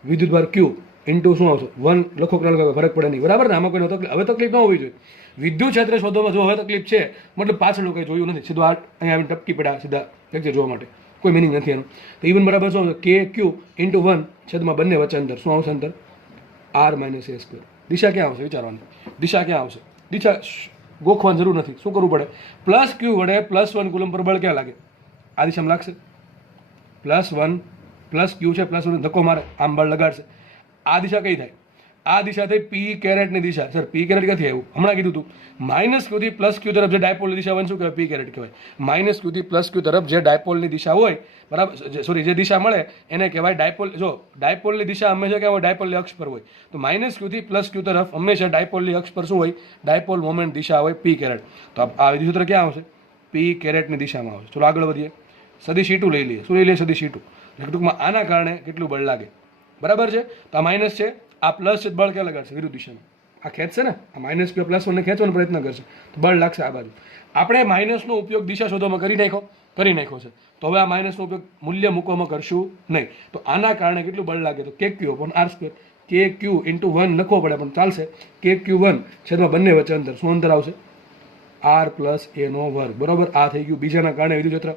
વિદ્યુત ભાર ક્યુ ઇન્ટુ શું આવશે 1. લખો કે ન લખો ફરક પડે નહીં. બરાબર ને, આમાં કોઈ તકલીફ, હવે તકલીફ ન હોવી જોઈએ. વિદ્યુત ક્ષેત્ર શોધવામાં જો હવે તકલીફ છે, મતલબ પાછળ કંઈ જોયું નથી, સીધું અહીંયા આવીને ટપકી પડ્યા સીધા લેક્ચર જોવા માટે, કોઈ મિનિંગ નથી એનું. તો E1 બરાબર શું આવશે, કે ક્યુ ઇન્ટુ 1 છેદમાં બંને વચ્ચે અંતર શું આવશે, અંતર આર માઇનસ એ સ્ક્વેર. દિશા ક્યાં આવશે વિચારવાની, દિશા ક્યાં આવશે, દિશા ગોખવાની જરૂર નથી. શું કરવું પડે, પ્લસ ક્યુ વડે +1 કુલમ પર બળ ક્યાં લાગે, આ દિશામાં લાગશે. +1 પ્લસ ક્યુ છે, +1 ધક્કો મારે, આમ બળ લગાડશે. આ દિશા કઈ થાય, આ દિશા થઈ પી કેરેટની દિશા. સર પી કેરેટ ક્યાંથી આવ્યું, હમણાં કીધું હતું. માઇનસ ક્યુથી પ્લસ ક્યુ તરફ જે ડાયપોલની દિશા હોય શું કહેવાય, પી કેરેટ કહેવાય. માઇનસ ક્યુથી પ્લસ ક્યુ તરફ જે ડાયપોલની દિશા હોય, બરાબર, સોરી જે દિશા મળે એને કહેવાય ડાયપોલ. જો ડાયપોલની દિશા હંમેશા કેવા હોય, ડાયપોલની અક્ષ પર હોય. તો માઇનસ ક્યુથી પ્લસ ક્યુ તરફ હંમેશા ડાયપોલની અક્ષ પર શું હોય, ડાયપોલ મોમેન્ટ દિશા હોય, પી કેરેટ. તો આ વિદ્યુત સૂત્ર ક્યાં આવશે, પી કેરેટની દિશામાં આવશે. ચલો આગળ વધીએ, સદિશ E2 લઈ લઈએ. શું લઈ લઈએ, સદિશ E2. ટૂંકમાં આના કારણે કેટલું બળ લાગે, બરાબર છે. તો આ માઇનસ છે, આ પ્લસ બળ ક્યાં લગાડશે, વિરુદ્ધ દિશામાં. આ ખેંચશે ને, આ માઇનસ ક્યુ +1 ને ખેંચવાનો પ્રયત્ન કરશે તો બળ લાગશે આ બાજુ. આપણે માઇનસનો ઉપયોગ દિશા શોધવામાં કરી નાખ્યો છે. તો હવે આ માઇનસનો ઉપયોગ મૂલ્ય મૂકવામાં કરશું નહીં. તો આના કારણે કેટલું બળ લાગે, તો કે ક્યુ અપોન આર સ્ક્વેર. કે ક્યુ ઇન્ટુ 1 લખવો પડે પણ ચાલશે. કે ક્યુ 1 છેદમાં બંને વચ્ચે અંતર શું અંતર આવશે, આર પ્લસ એ નો વર્ગ. બરોબર, આ થઈ ગયું બીજાના કારણે વિદ્યુત ક્ષેત્ર.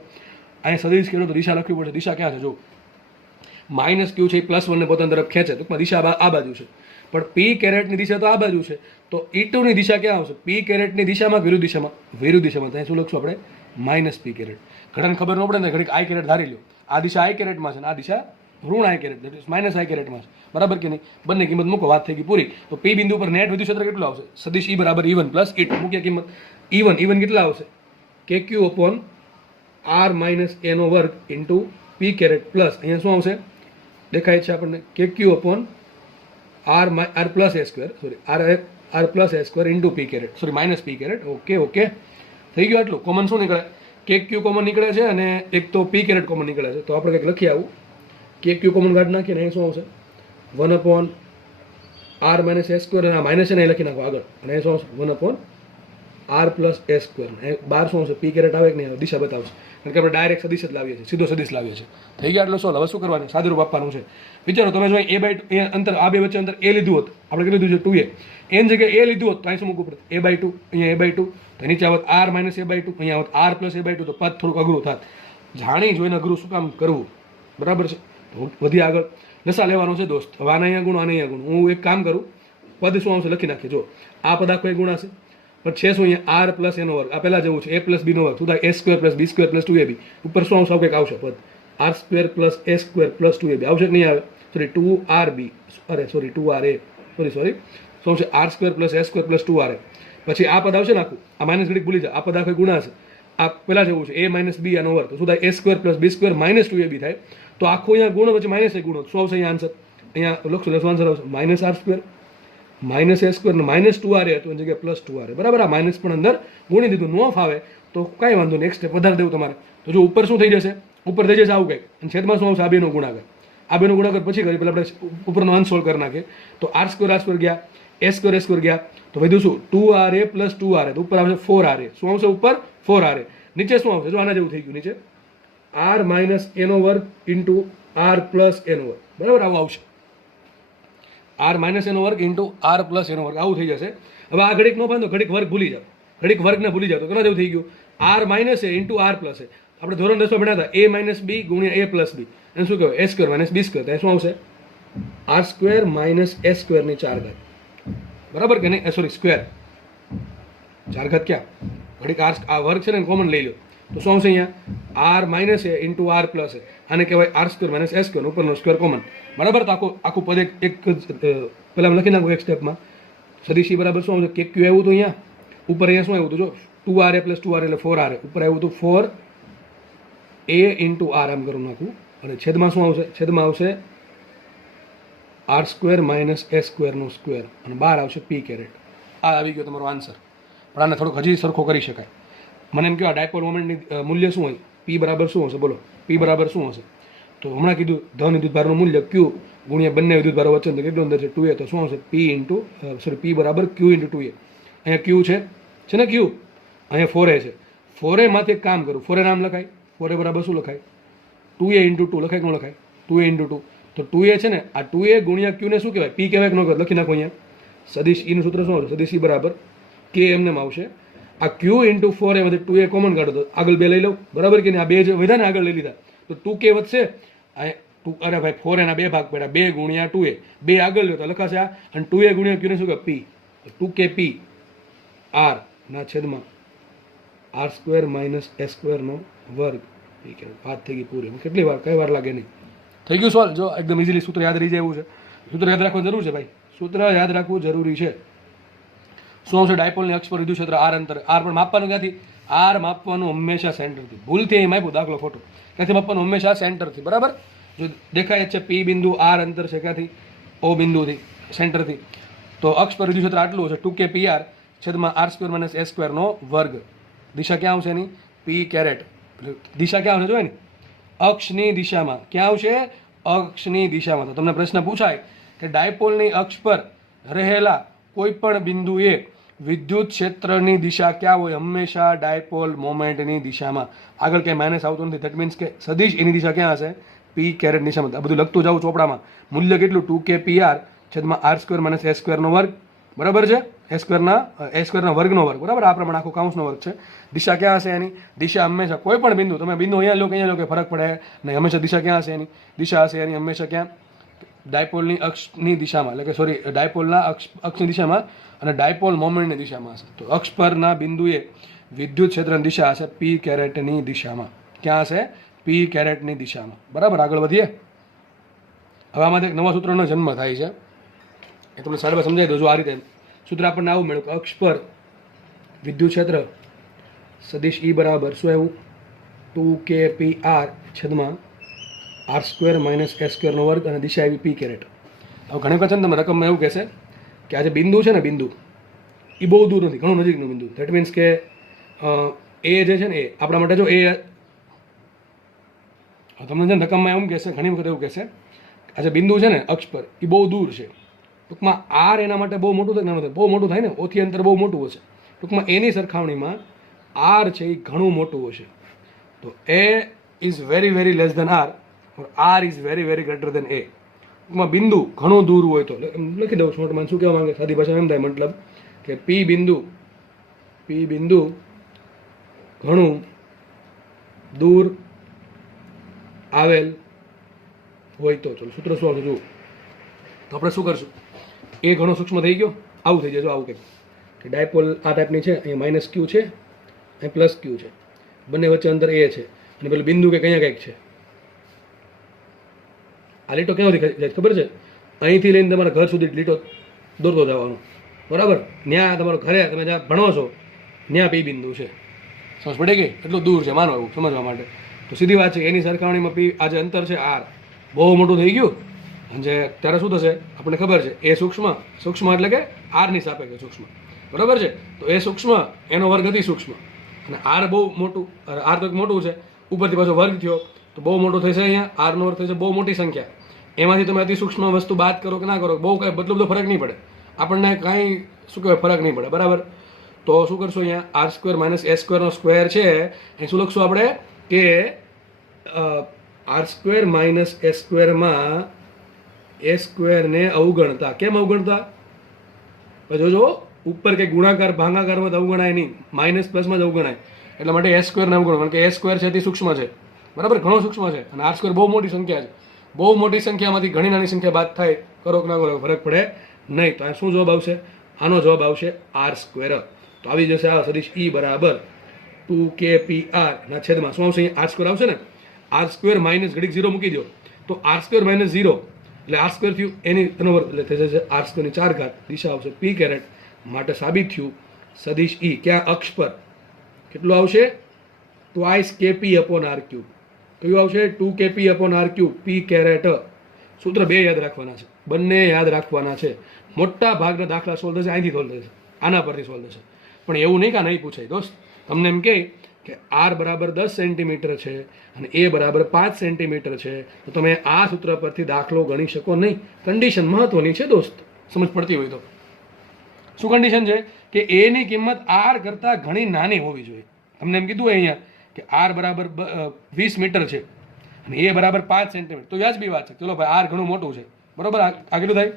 અહીંયા સદિશ કર્યો તો દિશા લખવી પડે. દિશા ક્યાં છે જો, માઇનસ ક્યુ છે એ +1 ને પોતાની તરફ ખેંચે, ટૂંકમાં દિશા આ બાજુ છે, પણ પી કેરેટની દિશા તો આ બાજુ છે, તો E2 ની દિશા ક્યાં આવશે? પી કેરેટની દિશામાં વિરુદ્ધ દિશામાં, વિરુદ્ધ દિશામાં. ત્યાં શું લખશું આપણે? Minus P caret. ઘણાને ખબર ન પડે ને, ઘડીક આઈ કેરેટ ધારી લો, આ દિશા આઈ કેરેટમાં છે ને આ દિશા ઋણ આઈ કેરેટ, દેટ ઇઝ માઇનસ આઈ કેરેટમાં છે, બરાબર કે નહીં? બંને કિંમત મૂકો, વાત થઈ ગઈ પૂરી. તો પી બિંદુ પર નેટ વિદ્યુત ક્ષેત્ર કેટલું આવશે? સદિશ E બરાબર E1 પ્લસ E2. મૂક્યા કિંમત E1 કેટલા આવશે? KQ અપોન R માઇનસ એનો વર્ગ ઇન્ટુ પી કેરેટ પ્લસ અહીંયા શું આવશે? દેખાય છે આપણને KQ અપોન R પ્લસ એ સ્ક્વેર, સોરી R પ્લસ એ square into P caret, sorry minus P caret. Okay થઈ ગયું આટલું. કોમન શું નીકળે? KQ કોમન નીકળે છે અને એક તો પી કેરેટ કોમન નીકળે છે. તો આપણે કંઈક લખી આવું, KQ કોમન કાઢી નાખીએ ને અહીં શું આવશે? 1 અપોન R માઇનસ એ સ્ક્વેર, અને આ માઇનસ એને લખી નાખો આગળ, અને અહીં શું આવશે? 1 અપોન R પ્લસ એ સ્ક્વેર. બાર શું આવશે? પી કેરેટ આવે કે નહીં આવે? દિશા બતાવશે, કારણ કે આપણે ડાયરેક્ટ સદિશ જ લાવીએ છીએ, સીધો સદિશ લાવીએ છીએ. થઈ ગયા એટલે સોલ્વ. હવે શું કરવાનું? સાદુરૂપ આપવાનું છે. વિચારો તમે જો A/2 અંતર, આ બે વચ્ચે અંતર A લીધું હોત, આપણે કેટલું લીધું છે? 2A. એની જગ્યાએ A લીધું હોત તો અહીં શું મૂકવું પડે? A/2. અહીંયા A/2, તો નીચે આવત R માઇનસ A/2, અહીંયા આવત R પ્લસ A/2, તો પદ થોડુંક અઘરું થાત. જાણી જોઈને અઘરું શું કામ કરવું? બરાબર છે. વધી આગળ લસા લેવાનો છે દોસ્ત. હવે આને અહીંયા ગુણ, આને અહીંયા ગુણ. હું એક કામ કરું, પદ શું આવશે લખી નાખીએ. જો આ પદ આખો ગુણ હશે, પણ છે શું અહીંયા? R પ્લસ એનો વર્ગ, આ પહેલા જેવું છે, A પ્લસ B નો વર્ગ, શું થાય? A square plus B square plus 2AB. ઉપર શું આવશે? કંઈક આવશે પદ R square plus A square plus 2AB. આવશે કે નહીં આવે? સોરી 2RB, અરે સોરી 2RA, સોરી શું આવશે? R square plus A square plus 2RA. પછી આ પદ આવશે ને આખું, આ માઇનસ ઘડીક ભૂલી જાય, આ પદ આખો ગુણા છે, આ પહેલા જેવું છે, A માઇનસ B આનો વર્ગ, તો શું થાય? A square plus B square minus 2AB થાય. તો આખું અહીંયા ગુણ પછી માઇનસ ગુણો, શું આવશે અહીંયા આન્સર? અહીંયા લખશું, આન્સર આવશે માઇનસ R સ્ક્વેર માઇનસ એ સ્ક્વેર માઇનસ 2RA હતું, એની જગ્યાએ પ્લસ 2RA. બરાબર. આ માઇનસ પણ અંદર ગુણી દીધું. નો ફાવે તો કાંઈ વાંધો નહીં, એક સ્ટેપ વધારે દેવું તમારે. તો જો ઉપર શું થઈ જશે? ઉપર થઈ જશે આવું કંઈક, અને છેદમાં શું આવશે? આ બેનો ગુણાકાર. આ બેનો ગુણાકાર પછી કરી, પહેલાં આપણે ઉપરનો અંશ સોલ્વ કરી નાખીએ. તો R સ્ક્વેર ગયા, એ સ્ક્વેર ગયા, તો વધ્યું શું? 2RA plus 2RA. તો ઉપર આવશે 4RA. શું આવશે ઉપર? 4RA. નીચે શું આવશે? જો આના જેવું થઈ ગયું, નીચે R માઇનસ એનો વર્ગ ઇન્ટુ R પ્લસ એનો વર્ગ. બરાબર, આવું આવશે. R માઇનસ એનો વર્ગ ઇન્ટુ R પ્લસ એનો વર્ગ, આવું થઈ જશે. હવે આ ઘડીક નો બાંધો, ઘડીક વર્ગ ભૂલી જાઓ, ઘડીક વર્ગને ભૂલી જાઓ, તો કેના જેવું થઈ ગયું? R માઇનસ એ ઇન્ટુ R પ્લસ એ. આપણે ધોરણ 10 ભણ્યા હતા, A માઇનસ B ગુણ્યા A પ્લસ B, એને શું કહેવાય? A square minus B square. ત્યાં શું આવશે? R સ્ક્વેર માઇનસ A સ્ક્વેરની 4 ઘાત. બરાબર કે નહીં? સોરી સ્ક્વેર, 4 ઘાત ક્યાં? ઘડીક આ વર્ગ છે ને કોમન લઈ લો, તો શું આવશે અહીંયા? R માઇનસ એ ઇન્ટુ R પ્લસ એ. આને કહેવાય R સ્ક્વેર માઇનસ એ સ્ક્વેર, ઉપરનો સ્ક્વેર કોમન. બરાબર. તો આખું પદ એક પહેલાં લખી નાખું એક સ્ટેપમાં. સદિશ E બરાબર શું આવશે? KQ આવ્યું હતું અહીંયા, ઉપર અહીંયા શું આવ્યું હતું? જો 2RA પ્લસ 2RA એટલે 4RA. ઉપર આવ્યું હતું 4A ઇન્ટુ R, એમ કરું નાખું, અને છેદમાં શું આવશે? છેદમાં આવશે R સ્ક્વેર માઇનસ એ સ્ક્વેરનો સ્ક્વેર, અને બહાર આવશે પી કેરેટ. આ આવી ગયો તમારો આન્સર. પણ આને થોડુંક હજી સરખો કરી શકાય. મને એમ કહો, ડાયપોલ મોમેન્ટની મૂલ્ય શું હોય? P બરાબર શું હશે? બોલો, P બરાબર શું હશે? તો હમણાં કીધું ધન વિદ્યુતભારનું મૂલ્ય Q ગુણ્યા બંને વિદ્યુતભારો વચ્ચે કેટલું અંદર છે? 2A. તો શું આવશે? P બરાબર Q ઇન્ટુ 2A. અહીંયા Q છે ને Q, અહીંયા 4A છે. 4A માંથી એક કામ કરું, 4A નામ લખાય. 4A બરાબર શું લખાય? 2A ઇન્ટુ 2 લખાય કે ન લખાય? 2A into 2. તો 2A છે ને, આ 2A ગુણ્યા Q ને શું કહેવાય? P કહેવાય કે ન કહેવાય? લખી નાખો અહીંયા. સદિશ E નું સૂત્ર શું આવશે? સદિશ E બરાબર K એમને આવશે. આ Q ઇન્ટુ 4A માંથી 2A કોમન કાઢો, તો આગળ બે લઈ લઉં. બરાબર કે નહીં? આ બે જે વધ્યા ને આગળ લઈ લીધા, તો 2K વધશે. અરે ભાઈ 4A ના બે ભાગ પડ્યા, 2 ગુણ્યા 2A, 2 આગળ લ્યો તો લખાશે આ, અને 2A ગુણ્યા Q ને શું કહે? P. 2KP R ના છેદમાં R સ્ક્વેર માઇનસ એ સ્ક્વેરનો વર્ગ. વાત થઈ ગઈ પૂરી. કેટલી વાર, કઈ વાર લાગે નહીં. થઈ ગયું સોલ્વ. જો એકદમ ઇઝીલી સૂત્ર યાદ રહી જાય એવું છે. સૂત્ર યાદ રાખવું જરૂર છે ભાઈ, સૂત્ર યાદ રાખવું જરૂરી છે. શું આવશે? ડાયપોલની અક્ષ પર વિદ્યુત ક્ષેત્ર R અંતર. R પણ માપવાનું ક્યાંથી? R માપવાનું હંમેશા સેન્ટરથી. ભૂલથી અહીં માપ્યું દાખલો ખોટો. ક્યાંથી માપવાનું? હંમેશા સેન્ટરથી. બરાબર. જો દેખાય છે P બિંદુ R અંતર છે ક્યાંથી? O બિંદુથી, સેન્ટરથી. તો અક્ષ પર વિદ્યુત ક્ષેત્ર આટલું છે, 2KPR છેદમાં R સ્ક્વેર માઇનસ એ સ્ક્વેરનો વર્ગ. દિશા ક્યાં આવશે એની? P caret. દિશા ક્યાં આવશે? જોય ને, અક્ષની દિશામાં. ક્યાં આવશે? અક્ષની દિશામાં. તો તમને પ્રશ્ન પૂછાય કે ડાયપોલની અક્ષ પર રહેલા કોઈ પણ બિંદુએ વિદ્યુત ક્ષેત્રની દિશા ક્યાં હોય? હંમેશા ડાયપોલ મોમેન્ટની દિશામાં. આગળ ક્યાંય માઇનસ આવતું નથી. ધેટ મીન્સ કે સદિશ એની દિશા ક્યાં હશે? P કેરેટ દિશામાં. આ બધું લખતું જાઉં ચોપડામાં. મૂલ્ય કેટલું? 2KPR છેદમાં R સ્ક્વેર માઇનસ એ સ્ક્વેરનો વર્ગ. બરાબર છે. સ્ક્વેરના વર્ગનો વર્ગ, બરાબર? આ પ્રમાણે આખું કાઉન્સનો વર્ગ છે. દિશા ક્યાં હશે એની? દિશા હંમેશા કોઈ પણ બિંદુ, તમે બિંદુ અહીંયા લો કે અહીંયા લો કે ફરક પડે નહીં. હંમેશા દિશા ક્યાં હશે એની? દિશા હશે એની હંમેશા ક્યાં? ડાયપોલની અક્ષની દિશામાં, એટલે કે સોરી ડાયપોલના અક્ષની દિશામાં અને ડાયપોલ મોમેન્ટની દિશામાં હશે. તો અક્ષ પરના બિંદુએ વિદ્યુત ક્ષેત્રની દિશા હશે પી કેરેટની દિશામાં. ક્યાં હશે? પી કેરેટની દિશામાં. બરાબર, આગળ વધીએ. હવે આમાંથી એક નવા સૂત્રનો જન્મ થાય છે, એ તમને સાહેબ સમજાવી દો. જો આ રીતે સૂત્ર આપણને આવું મળ્યું કે અક્ષ પર વિદ્યુત ક્ષેત્ર સદિશ ઈ બરાબર શું આવ્યું? 2kpr છેદમાં r² - s² નો વર્ગ અને દિશા આવી પી કેરેટ. હવે ઘણી વખત તમને રકમમાં એવું કહેશે કે આ જે બિંદુ છે ને, બિંદુ એ બહુ દૂર નથી, ઘણું નજીકનું બિંદુ. ધેટ મીન્સ કે એ જે છે ને, એ આપણા માટે જો એ તમને છે ને રકમમાં એવું કહેશે, ઘણી વખત એવું કહેશે આ જે બિંદુ છે ને અક્ષ પર એ બહુ દૂર છે. ટૂંકમાં આર એના માટે બહુ મોટું થાય, નાનું થાય. બહુ મોટું થાય ને, ઓથી અંતર બહુ મોટું હશે. ટૂંકમાં એની સરખામણીમાં આર છે એ ઘણું મોટું હશે. તો A is very very less than R, or R is very very greater than A. ટૂંકમાં બિંદુ ઘણું દૂર હોય તો લખી દઉં શોર્ટમાં. શું કહેવા માંગે સાદી ભાષામાં એમ થાય, મતલબ કે પી બિંદુ ઘણું દૂર આવેલ હોય તો. ચલો સૂત્ર શું આવશે જુઓ. તો આપણે શું કરશું? એ ઘણો સૂક્ષ્મ થઈ ગયો, આવું થઈ જાય. આવું કંઈક કે ડાયપોલ આ ટાઈપની છે, અહીંયા -q છે, અહીં +q છે, બંને વચ્ચે અંતર એ છે, અને પેલું બિંદુ કે કંઈક છે. આ લીટો ક્યાંથી જાય ખબર છે? અહીંથી લઈને તમારા ઘર સુધી લીટો દોરતો જવાનો, બરાબર? ત્યાં તમારું ઘરે તમે જ્યાં ભણો છો ત્યાં પી બિંદુ છે. સમજ પડે કે એટલું દૂર છે, માનો એવું સમજવા માટે. તો સીધી વાત છે, એની સરખામણીમાં પી આ જે અંતર છે આર બહુ મોટું થઈ ગયું. અને ત્યારે શું થશે આપણને ખબર છે, એ સૂક્ષ્મ એટલે કે આરની સાપેક્ષે સૂક્ષ્મ, બરાબર છે? તો એ સૂક્ષ્મ એનો વર્ગ અતિ સૂક્ષ્મ, અને આર બહુ મોટું, આર તો મોટું છે, ઉપરથી પાછો વર્ગ થયો તો બહુ મોટું થશે. અહીંયા આરનો વર્ગ થશે બહુ મોટી સંખ્યા. એમાંથી તમે અતિ સૂક્ષ્મ વસ્તુ બાદ કરો કે ના કરો, બહુ કાંઈ બધો બધો ફરક નહીં પડે આપણને, કાંઈ શું કહેવાય ફરક નહીં પડે, બરાબર? તો શું કરશો? અહીંયા r² - s² નો સ્ક્વેર છે, અહીં શું લખશું આપણે કે r² - s² માં a² ને અવગણતા. કેમ અવગણતા? જોજો ઉપર કે ગુણાકાર ભાગાકારમાં જ અવગણાય નહીં, માઇનસ પ્લસમાં જ અવગણાય. એટલા માટે s² ને અવગણો, કારણ કે a² છે તે સૂક્ષ્મ છે, બરાબર? ઘણો સૂક્ષ્મ છે, અને r² બહુ મોટી સંખ્યા છે. બહુ મોટી સંખ્યામાંથી ઘણી નાની સંખ્યા બાદ થાય, કરો કે ના કરો ફરક પડે નહીં. તો આ શું જવાબ આવશે? આનો જવાબ આવશે r². તો આવી જશે આ સદિશ ઈ બરાબર 2kpr ના છેદમાં શું આવશે? r² આવશે ને, r² માઇનસ ઘડીક 0 મૂકી દો તો r² - 0 એટલે r² થયું, એનો વર્ગ એટલે થઈ જશે r² ની 4 ઘાત. દિશા આવશે પી કેરેટ. માટે સાબિત થયું સદિશ ઈ ક્યાં? અક્ષ પર કેટલું આવશે? Twice kp/r³. કયું આવશે? 2kp/r³ પી કેરેટ. સૂત્ર બે યાદ રાખવાના છે, બંને યાદ રાખવાના છે. મોટા ભાગના દાખલા સોલ્વ થશે અહીંથી સોલ્વ થશે, આના પરથી સોલ્વ થશે. પણ એવું નહીં કે નહીં પૂછાય દોસ્ત. તમને એમ કે આર બરાબર 10 સેન્ટીમીટર છે અને એ બરાબર 5 સેન્ટીમીટર છે, તો તમે આ સૂત્ર પરથી દાખલો ગણી શકો નહીં. કન્ડિશન મહત્વની છે દોસ્ત, સમજ પડતી હોય તો. શું કન્ડિશન છે? કે એની કિંમત આર કરતાં ઘણી નાની હોવી જોઈએ. તમને એમ કીધું અહીંયા કે આર બરાબર 20 મીટર છે અને એ બરાબર 5 સેન્ટીમીટર, તો વ્યાજબી વાત છે. ચલો ભાઈ, આર ઘણું મોટું છે, બરાબર? આ કેટલું થાય?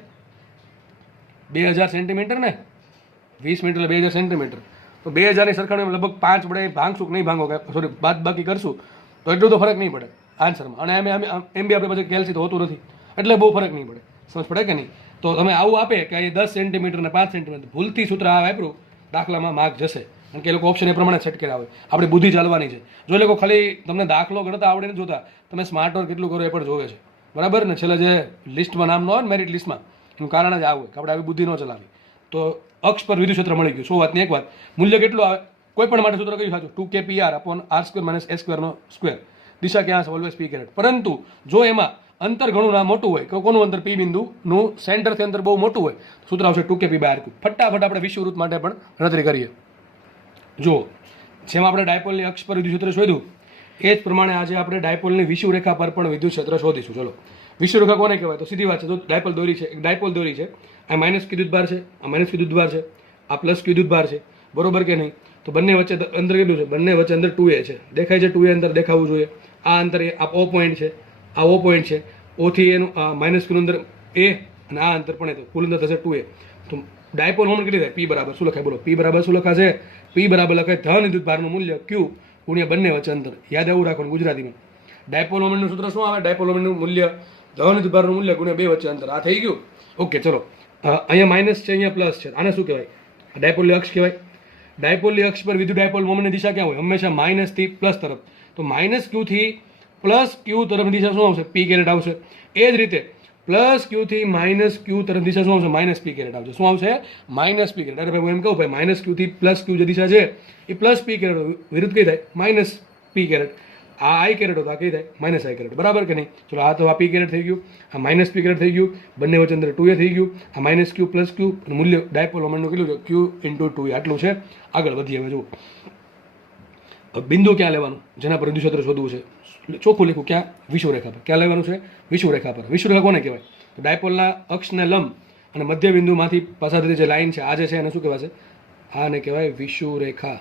2000 સેન્ટીમીટર ને, 20 મીટર એટલે 2000 સેન્ટીમીટર. તો 2000ની સરખામણીમાં લગભગ 5 વડે ભાંગશું કે નહીં ભાંગો, સોરી બાદ બાકી કરશું તો એટલું તો ફરક નહીં પડે આન્સરમાં. અને એમ બી આપણે પછી કેલ્સી તો હોતું નથી, એટલે બહુ ફરક નહીં પડે. સમજ પડે કે નહીં? તો તમે આવું આપે કે અહીં 10 સેન્ટીમીટર ને 5 સેન્ટીમીટર, ભૂલથી સૂત્ર આ વાપરું, દાખલામાં માર્ક જશે. કારણ કે એ લોકો ઓપ્શન એ પ્રમાણે સેટ કર્યા હોય. આપણી બુદ્ધિ ચાલવાની છે. જો એ લોકો ખાલી તમને દાખલો ગણતા આવડે નથી જોતા, તમે સ્માર્ટ વર્ક કેટલું કરો એ પણ જોવે છે, બરાબર ને? છેલ્લે જે લિસ્ટમાં નામ ન હોય ને, મેરિટ લિસ્ટમાં, એનું કારણ જ આવું હોય કે આપણે આવી બુદ્ધિ ન ચલાવી. તો અક્ષ પર વિદ્યુત ક્ષેત્ર મળી ગયું. 100 વાતની એક વાત. મૂલ્ય કેટલું આવે? કોઈ પણ માટે સૂત્ર કયું સાચું? 2kpr/r² - s². દિશા ક્યાં છે? ઓલવેઝ પી કેરેટ. પરંતુ જો એમાં અંતર ઘણું ના મોટું હોય, કોનું અંતર? પી બિંદુનું સેન્ટરથી અંતર બહુ મોટું હોય, સૂત્ર આવશે 2kp/r³. ફટાફટ આપણે વિષુવવૃત્ત માટે પણ ગણતરી કરીએ. જો જેમ આપણે ડાયપોલની અક્ષ પર વિદ્યુત ક્ષેત્ર શોધ્યું, એ જ પ્રમાણે આજે આપણે ડાયપોલની વિષુવરેખા પર પણ વિદ્યુત ક્ષેત્ર શોધીશું. ચલો, વિષુવરેખા કોને કહેવાય? તો સીધી વાત છે, તો ડાયપોલ દોરી છે, એક ડાયપોલ દોરી છે, આ માઇનસ વિદ્યુતભાર છે, આ માઇનસ વિદ્યુતભાર છે, આ પ્લસ વિદ્યુતભાર છે, બરોબર કે નહીં? તો બંને વચ્ચે અંતર કેટલું છે? બંને વચ્ચે અંતર 2a છે. દેખાય છે 2a અંતર દેખાવું જોઈએ. આ અંતર આ O પોઈન્ટ છે, આ O પોઈન્ટ છે, ઓથી એનું માઇનસ ક્યુનું અંતર a અને આ અંતર પણ એ, તો કુલ અંતર થશે 2a. તો ડાયપોલ મોમેન્ટ કેટલી થાય? પી બરાબર શું લખાય? બોલો, પી બરાબર શું લખાશે? પી બરાબર લખાય ધન વિદ્યુત ભારનું મૂલ્ય ક્યુ ગુણ્યા બંને વચ્ચે અંતર. યાદ આવું રાખવાનું ગુજરાતીમાં. ડાયપોલ મોમેન્ટનું સૂત્ર શું આવે? ડાયપોલ મોમેન્ટનું મૂલ્ય ધન વિદ્યુત ભારનું મૂલ્ય ગુણ્યા બે વચ્ચે અંતર. આ થઈ ગયું. ઓકે, ચલો. અહીંયા માઇનસ છે, અહીંયા પ્લસ છે. આને શું કહેવાય? ડાયપોલની અક્ષ કહેવાય. ડાયપોલની અક્ષ પર વિદ્યુત ડાયપોલ મોમેન્ટની દિશા ક્યાં હોય? હંમેશા માઇનસથી પ્લસ તરફ. તો માઇનસ ક્યુથી પ્લસ ક્યુ તરફ દિશા શું આવશે? પી કેરેટ આવશે. એ જ રીતે પ્લસ ક્યુથી માઇનસ ક્યુ તરફ દિશા શું આવશે? માઇનસ પી કેરેટ આવશે. શું આવશે? Minus P caret. અરે ભાઈ હું એમ કહું ભાઈ, માઇનસ ક્યુથી પ્લસ ક્યુ જે દિશા છે એ પ્લસ પી કેરેટ વિરુદ્ધ કઈ થાય? Minus P caret. આ આઈ કેરેટ હતો, આ કઈ થાય? માઇનસ આઈ કેરેટ. બરાબર કે નહીં? ચલો, આ તો આ પી કેરેટ થઈ ગયું, આ માઇનસ પી કેરેટ થઈ ગયું, બંને વચ્ચે અંદર 2a થઈ ગયું, આ માઇનસ ક્યુ પ્લસ ક્યુ, મૂલ્ય ડાયપોલ મોમેન્ટનું કેટલું છે? ક્યુ ઇન્ટુ 2a. આટલું છે. આગળ વધીએ હવે. જુઓ, બિંદુ ક્યાં લેવાનું જેના પર વિદ્યુત ક્ષેત્ર શોધવું છે? ચોખ્ખું લખ્યું, ક્યાં? વિષુવરેખા પર. ક્યાં લેવાનું છે? વિષુવરેખા પર. વિષુવરેખા કોને કહેવાય? તો ડાયપોલના અક્ષને લંબ અને મધ્ય બિંદુમાંથી પસાર થતી જે લાઈન છે, આ જે છે એને શું કહેવાશે? આને કહેવાય વિષુવરેખા.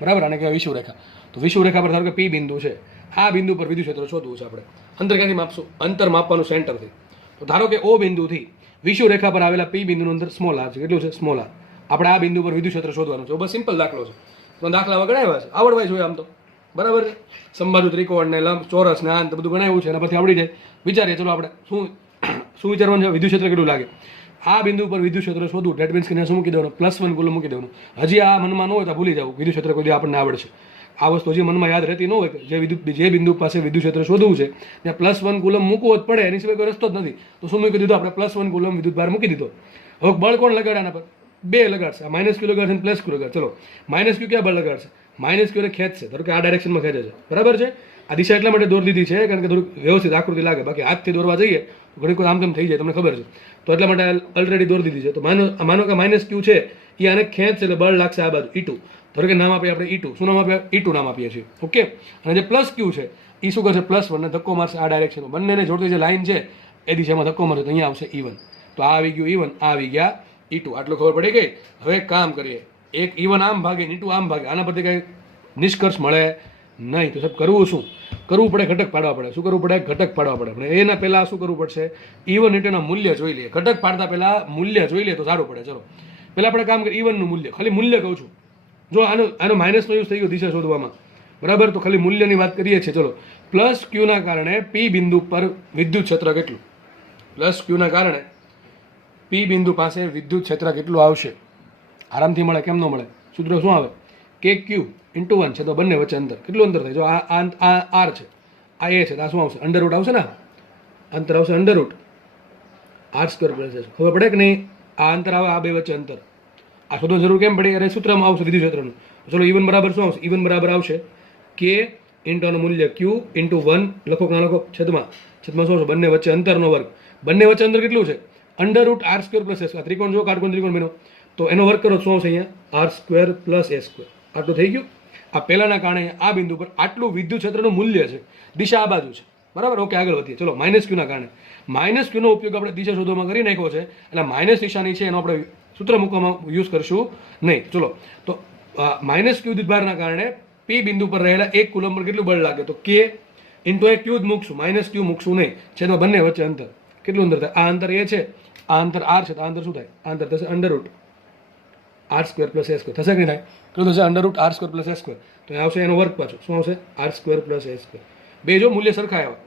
બરાબર, આને કહેવાય વિષુવરેખા. તો વિષુવરેખા પર ધારો કે પી બિંદુ છે, આ બિંદુ પર વિદ્યુત ક્ષેત્ર શોધવું છે આપણે. અંતર ક્યાંથી માપશું? અંતર માપવાનું સેન્ટરથી. તો ધારો કે ઓ બિંદુથી વિષુવરેખા પર આવેલા પી બિંદુનું અંતર સ્મોલ આર છે. કેટલું છે? Small R. આપણે આ બિંદુ પર વિદ્યુત ક્ષેત્ર શોધવાનું છે. બસ સિમ્પલ દાખલો છે. તો દાખલા ગણાવ્યા છે, આવડવા જોઈએ આમ તો. બરાબર છે. સંબાજુ ત્રિકોણ ને લંબ ચોરસ ને આંત બધું ગણાવ્યું છે, એના પરથી આવડી જાય. વિચારીએ ચલો આપણે શું વિચારવાનું છે? વિદ્યુત ક્ષેત્ર કેટલું લાગે? આ બિંદુ પર વિદ્યુત ક્ષેત્ર શોધવું. ડેટ મીન્સ કે શું મૂકી દેવાનું? +1 કુલમ મૂકી દેવાનું. હજી આ મનમાં ન હોય તો ભૂલી જાવ. વિદ્યુત ક્ષેત્ર કોઈ આપણને આવડશે. આ વસ્તુ હજી મનમાં યાદ રહેતી ન હોય કે જે બિંદુ પાસે વિદ્યુત ક્ષેત્ર શોધવું છે ત્યાં +1 કુલમ મૂકવો જ પડે, એની સિવાય કોઈ રસ્તો જ નથી. તો શું મૂકી દીધું આપણે? +1 કુલમ વિદ્યુત ભાર મૂકી દીધો. હવે બળ કોણ લગાડે આના પર? બે લગાડશે. આ માઇનસ ક્યુ લગાડશે અને પ્લસ ક્યુ લગાડશે. ચલો, માઇનસ ક્યુ ક્યાં બળ લગાડશે? માઇનસ ક્યુને ખેંચશે. ધારો કે આ ડાયરેક્શનમાં ખેંચે છે. બરાબર છે. આ દિશા એટલા માટે દોરી દીધી છે કારણ કે થોડુંક વ્યવસ્થિત આકૃતિ લાગે. બાકી હાથથી દોરવા જઈએ તો ઘણી કોઈ આમ તેમ થઈ જાય, તમને ખબર છે. તો એટલા માટે ઓલરેડી દોરી દીધી છે. તો માનો કે માઇનસ ક્યુ છે એ આને ખેંચશે એટલે બળ લાગશે આ બાજુ E2. ધારો કે નામ આપીએ આપણે E2. શું નામ આપીએ? E2 નામ આપીએ છીએ. ઓકે. અને જે પ્લસ ક્યુ છે એ શું કરશે? +1 ને ધક્કો મારશે આ ડાયરેક્શનમાં. બંનેને જોડતી જે લાઈન છે એ દિશામાં ધક્કો મારશે તો અહીંયા આવશે E1. તો આ આવી ગયું E1, આ આવી ગયા E2. આટલું ખબર પડી ગઈ. હવે કામ કરીએ. એક E1 આમ ભાગે, E2 આમ ભાગે. આના પરથી કઈ નિષ્કર્ષ મળે નહીં. તો સાહેબ કરવું શું? કરવું પડે ઘટક પાડવા પડે. શું કરવું પડે? ઘટક પાડવા પડે. આપણે એના પહેલા શું કરવું પડશે? E1 E2ના મૂલ્ય જોઈ લઈએ. ઘટક પાડતા પહેલા મૂલ્ય જોઈ લઈએ તો સારું પડે. ચલો, પહેલા આપણે કામ કરીએ. E1 નું મૂલ્ય, ખાલી મૂલ્ય કહું છું. જો આનો માઇનસનો યુઝ થઈ ગયો દિશા શોધવામાં. બરાબર, તો ખાલી મૂલ્યની વાત કરીએ છીએ. ચલો, પ્લસ ક્યુના કારણે પી બિંદુ પર વિદ્યુત ક્ષેત્ર કેટલું? પ્લસ ક્યુના કારણે પી બિંદુ પાસે વિદ્યુત ક્ષેત્ર કેટલું આવશે? આરામથી મળે. કેમ ન મળે? સૂત્ર શું આવે? કે ક્યુ ઇન્ટુ 1 છે. તો બંને વચ્ચે અંતર કેટલું અંતર થાય? જો આ આર છે, આ એ છે, તો આ શું આવશે? અંડર રૂટ આવશે ને. અંતર આવશે under route R² plus S. ખબર પડે કે નહીં? આ અંતર આવે, આ બે વચ્ચે અંતર. આ શોધવાની જરૂર કેમ પડી? અરે સૂત્રમાં આવશે વિદ્યુત ક્ષેત્રનું. ચલો, E1 બરાબર શું આવશે? E1 બરાબર આવશે કે ઇન્ટુ આનું મૂલ્ય ક્યુ ઇન્ટુ 1 લખો કે ના લખો? છેદમાં શું આવશે? બંને વચ્ચે અંતરનો વર્ગ. બંને વચ્ચે અંતર કેટલું છે? Under route R² plus S. ત્રિકોણ જો કાટકોણ ત્રિકોણ બન્યો તો એનો વર્ગ કરો શું આવશે? અહીંયા R² પ્લસ S². આટલું થઈ ગયું. આ પહેલાના કારણે આ બિંદુ પર આટલું વિદ્યુત ક્ષેત્રનું મૂલ્ય છે. દિશા આ બાજુ છે. બરાબર. ઓકે, આગળ વધીએ. ચલો, માઇનસ ક્યુના કારણે. માઇનસ ક્યુનો ઉપયોગ આપણે દિશા શોધવામાં કરી નાખ્યો છે. એટલે માઇનસ નિશાની છે એનો આપણે સૂત્ર મૂકવામાં યુઝ કરશું નહીં. ચલો, તો માઇનસ ક્યુ વિદ્યુતભારના કારણે પી બિંદુ પર રહેલા 1 કુલમ પર કેટલું બળ લાગે? તો કે ઇન્ટુ એ ક્યુ જ મૂકશું, માઇનસ ક્યુ મૂકશું નહીં. છેદમાં બંને વચ્ચે અંતર કેટલું અંતર થાય? આ અંતર એ છે, આ અંતર આર છે. તો આ અંતર શું થાય? આ અંતર થશે under route R² plus S². થશે કે નહીં થાય? કેટલું થશે? Under route R² plus S². તો એ આવશે એનો વર્ગ પાછો. શું આવશે? R² plus S². બે જો મૂલ્ય સરખા આવ્યા.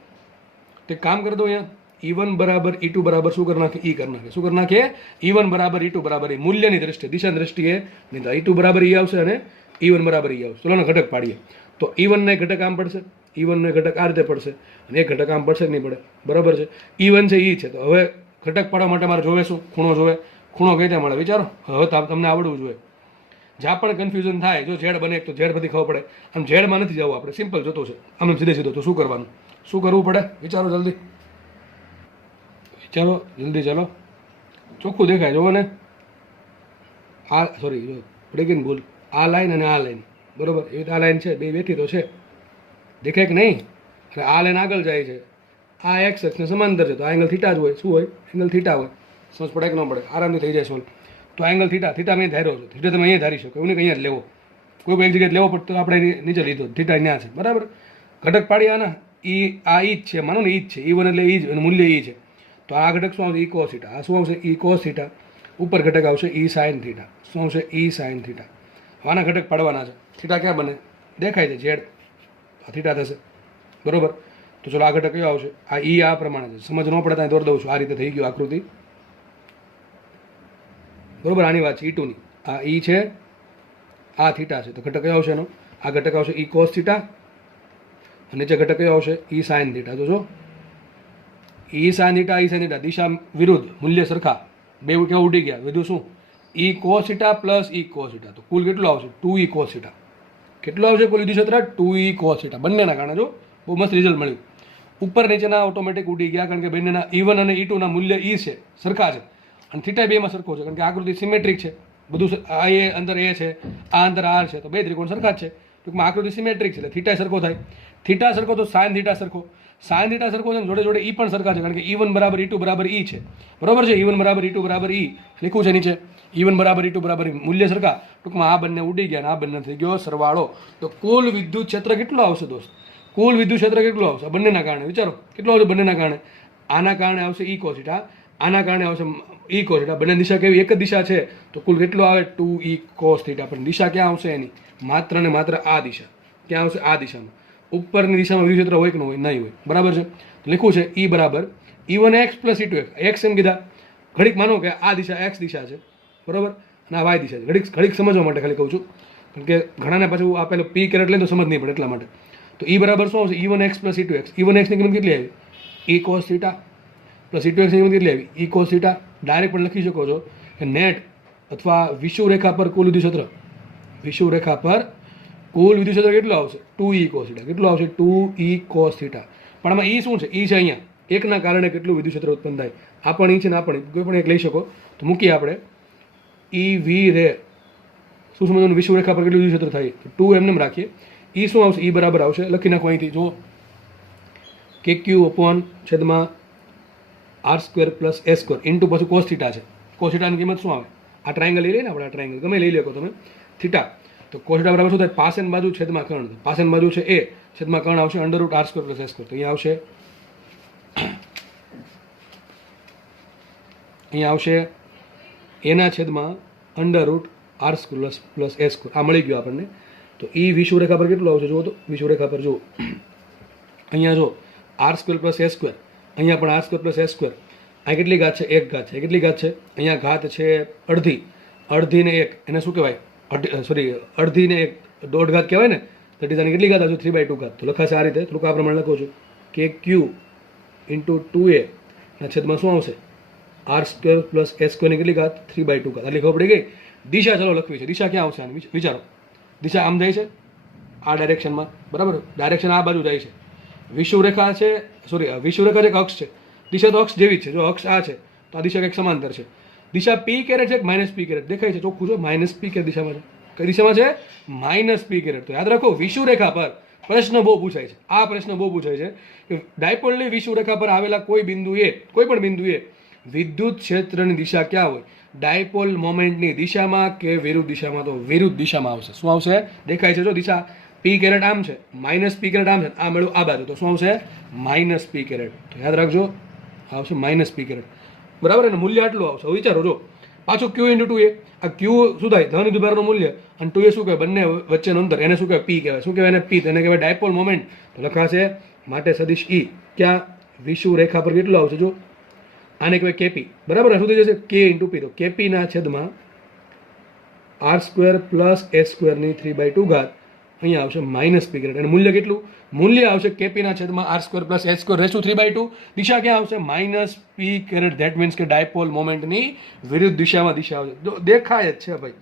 તો કામ કરી દો. અહીંયા E1 બરાબર E2 બરાબર શું કરી નાખે? E કરી નાખે. શું કરી નાખે? E1 બરાબર E2 બરાબર E. મૂલ્યની દ્રષ્ટિએ, દિશાની દ્રષ્ટિએ નહીં. તો E2 બરાબર E આવશે અને E1 બરાબર E આવશે. ચલો, ઘટક પાડીએ. તો E1 ને ઘટક આમ પડશે, E1 ને ઘટક આ રીતે પડશે, અને એક ઘટક આમ પડશે કે નહીં પડે? બરાબર છે. E1 છે, E છે. તો હવે ઘટક પાડવા માટે મારે જોવે શું? ખૂણો જોવે. ખૂણો કઈ રીતે મળે? વિચારો. હવે તો તમને આવડવું જોઈએ. જ્યાં પણ કન્ફ્યુઝન થાય, જો ઝેડ બને તો ઝેડ બધી ખબર પડે. આમ ઝેડમાં નથી જવું આપણે, સિમ્પલ જોતો છે આમ સીધે સીધો. તો શું કરવાનું? શું કરવું પડે? વિચારો જલ્દી. ચાલો જલ્દી, ચાલો. ચોખ્ખું દેખાય, જોવો ને. આ સોરી, જો પડી ગઈ ને ભૂલ. આ લાઈન અને આ લાઈન, બરોબર. એવી રીતે આ લાઈન છે, બે બેઠી તો છે. દેખાય કે નહીં? અને આ લાઈન આગળ જાય છે. આ એક્સ અક્ષને સમાંતર છે. તો આ એંગલ થીટા જ હોય. શું હોય? એંગલ થીટા હોય. સમજ પડે કે ન પડે? આરામથી થઈ જાય સોલ્વ. તો એંગલ થીટા મેં ધાર્યો છો. થીટા તમે અહીંયા ધારી શકો. એવું નહીં કે અહીંયા જ લેવો. કોઈ એક જગ્યાએ લેવો પડતો આપણે નીચે લીધો. થીટા અહીંયા છે. બરાબર. ઘટક પાડી આના આ ઈ જ છે. માનો ને ઈ જ છે. E1 એટલે ઈ જ, અને મૂલ્ય ઈ છે. તો આ ઘટક શું આવશે? E cos θ. આ શું આવશે? E cos θ. ઉપર ઘટક આવશે ઈ સાઇન થીટા. શું આવશે? E sine theta. આના ઘટક પાડવાના છે. થીટા ક્યાં બને? દેખાય છે ઝેડ, થીટા થશે, બરોબર. તો ચલો આ ઘટક કયો આવશે? આ ઈ આ પ્રમાણે છે. સમજ ન પડે ત્યાં દોર દઉં છું. આ રીતે થઈ ગયું આકૃતિ, બરોબર. આની વાત છે ઈ ટુની. આ ઈ છે, આ થીટા છે. તો ઘટક કયો આવશે એનો? આ ઘટક આવશે ઈ કોસ થીટા, અને નીચે ઘટક કયો આવશે? E sine theta. તો જો E sine theta, E sine theta, દિશા વિરુદ્ધ, મૂલ્ય સરખા, બે કેવા ઉડી ગયા. વધુ શું? E cos theta plus E cos theta. તો કુલ કેટલું આવશે? 2e cos theta. કેટલું આવશે કુલ વિદ્યુત ક્ષેત્ર? 2e cos theta. બંનેના કારણે જો બહુ મસ્ત રિઝલ્ટ મળ્યું. ઉપર નીચેના ઓટોમેટિક ઉડી ગયા, કારણ કે બંનેના E1 અને E2 ના મૂલ્ય ઈ છે, સરખા છે, અને થીટા બેમાં સરખો છે, કારણ કે આકૃતિ સિમેટ્રિક છે. બધું આ એ અંતર એ છે, આ અંતર આર છે, તો બે ત્રિકોણ સરખા જ છે. ટૂંકમાં આકૃતિ સિમેટ્રિક છે, એટલે થીટા સરખો થાય. થીટા સરખો તો સાઇન થીટા સરખો. સાઇન થીટા સરખો છે, જોડે જોડે ઈ પણ સરખા છે, કારણ કે E1 બરાબર E2 બરાબર ઈ છે, બરોબર છે. E1 બરાબર E2 બરાબર ઈ લખ્યું છે નીચે. E1 બરાબર E2 બરાબર ઈ, મૂલ્ય સરખા. ટૂંકમાં આ બંને ઉડી ગયા અને આ બંને થઈ ગયો સરવાળો. તો કુલ વિદ્યુત ક્ષેત્ર કેટલું આવશે દોસ્ત? કુલ વિદ્યુત ક્ષેત્ર કેટલું આવશે બંનેના કારણે? વિચારો કેટલું આવશે બંનેના કારણે. આના કારણે આવશે ઈ કોસ થીટા, આના કારણે આવશે ઈ કોસ થીટા. બંને દિશા કેવી? એક જ દિશા છે, તો કુલ કેટલું આવે? 2e cos theta. પણ દિશા ક્યાં આવશે એની? માત્ર ને માત્ર આ દિશા. ક્યાં આવશે? આ દિશામાં. ઉપરની દિશામાં વિદ્યુત ક્ષેત્ર હોય કે ન હોય? નહીં હોય, બરાબર છે. લખ્યું છે E બરાબર E1x પ્લસ E2x. x એમ કીધા, ઘડીક માનો કે આ દિશા x દિશા છે, બરોબર, અને આ y દિશા છે. ઘડીક સમજવા માટે ખાલી કહું છું, કારણ કે ઘણાને પાછું આ પેલો p કેરેટ લઈને તો સમજ નહીં પડે, એટલા માટે. તો E બરાબર શું આવશે? E1x plus E2x. E1x ની કિંમત કેટલી આવી? E cos theta plus E2x ની કિંમત કેટલી આવી? E cos theta. ડાયરેક્ટ પણ લખી શકો છો કે નેટ અથવા વિષુવરેખા પર કુલ વિદ્યુત ક્ષેત્ર, વિષુવરેખા પર કુલ વિદ્યુત ક્ષેત્ર કેટલું આવશે? 2e cos theta. કેટલું આવશે? 2e cos theta. પણ આમાં ઈ શું છે? ઈ છે અહીંયા એકના કારણે કેટલું વિદ્યુત ક્ષેત્ર ઉત્પન્ન થાય. આ પણ ઈ છે ને આ પણ ઈ, કોઈ પણ એક લઈ શકો. તો મૂકીએ આપણે ઈ વી રે. શું સમજવાનું? વિષુવરેખા પર કેટલું વિદ્યુત ક્ષેત્ર થાય? તો 2 એમને રાખીએ. ઈ શું આવશે? ઈ બરાબર આવશે, લખી નાખો અહીંથી, જો KQ અપોન છેદમાં R² પ્લસ S² ઇન્ટુ પછી કોસ થીટા છે. કોસ થીટાની કિંમત શું આવે? આ ટ્રાયંગલ લઈ લઈએ ને આપણે, આ ટ્રાયંગલ ગમે લઈ લો તમે, થીટા. તો કોસ થીટા બરાબર શું થાય? પાસેન બાજુ છેદમાં કર્ણ. પાસેન બાજુ છે એ, છેદમાં કર્ણ આવશે √ R² પ્લસ S². તો અહીંયા આવશે એના છેદમાં √ R² પ્લસ S². આ મળી ગયું આપણને. તો એ વિષુવરેખા પર કેટલું આવશે? જુઓ તો વિષુવરેખા પર જુઓ, અહીંયા જો R² પ્લસ S², અહીંયા પણ R² પ્લસ S². અહીં કેટલી ઘાત છે? એક ઘાત છે. કેટલી ઘાત છે? અહીંયા ઘાત છે અડધી. અડધી ને એક એને શું કહેવાય? અડધી ને એક દોઢ ઘાત કહેવાય ને. તો આની કેટલી ઘાત આવશે? 3/2 ઘાત. તો લખાશે આ રીતે, થોડુંક આ પ્રમાણે લખું છું, KQ ઇન્ટુ 2a ના છેદમાં શું આવશે? R² પ્લસ S² ની કેટલી ઘાત? 3/2 ઘાત. આટલી ખબર પડી ગઈ. દિશા ચલો લખવી છે. દિશા ક્યાં આવશે આની? વિચારો. દિશા આમ જાય છે, આ ડાયરેક્શનમાં, બરાબર. ડાયરેક્શન આ બાજુ જાય છે. વિષુવરેખા છે, વિષુવરેખા એક અક્ષ છે. દિશા તો અક્ષ જેવી જ છે. જો અક્ષ આ છે તો આ દિશા કંઈક સમાંતર છે. દિશા p કેરેટ છે કે માઇનસ p કેરેટ? દેખાય છે ચોખ્ખું, જો માઇનસ p કેરેટ દિશામાં છે. કઈ દિશામાં છે? Minus p caret. તો યાદ રાખો, વિષુવરેખા પર પ્રશ્ન બહુ પૂછાય છે. આ પ્રશ્ન બહુ પૂછાય છે કે ડાયપોલની વિષુવરેખા પર આવેલા કોઈ બિંદુએ, કોઈ પણ બિંદુએ વિદ્યુત ક્ષેત્રની દિશા ક્યાં હોય? ડાયપોલ મોમેન્ટની દિશામાં કે વિરુદ્ધ દિશામાં? તો વિરુદ્ધ દિશામાં આવશે. શું આવશે? દેખાય છે જો દિશા p કેરેટ આમ છે, માઇનસ p કેરેટ આમ છે, આ મળ્યું આ બાજુ, તો શું આવશે? Minus p caret. તો યાદ રાખજો, આવશે માઇનસ p કેરેટ, બરાબર. અને મૂલ્ય આટલું આવશે. હવે વિચારો, જો પાછું Q ઇન્ટુ 2a. આ Q શું થાય? ધન વિદ્યુતભારનું મૂલ્ય, અને 2a શું કહેવાય? બંને વચ્ચેનું અંતર, એને શું કહેવાય? p કહેવાય. શું કહેવાય એને? p. તેને કહેવાય ડાયપોલ મોમેન્ટ. તો લખાશે માટે સદિશ E ક્યાં? વિષુવરેખા પર કેટલું આવશે? જો આને કહેવાય KP, બરાબર. શું થઈ જશે? K into p. તો KP ના છેદમાં R² પ્લસ S² ની 3/2 ઘાત. અહીંયા આવશે માઇનસ p કેરેટ. અને મૂલ્ય કેટલું? મૂલ્ય આવશે KP ના છેદમાં R² પ્લસ S² રેશુ 3/2. દિશા ક્યાં આવશે? Minus p caret. That means કે ડાયપોલ મોમેન્ટની વિરુદ્ધ દિશામાં દિશા આવશે. દેખાય જ છે ભાઈ.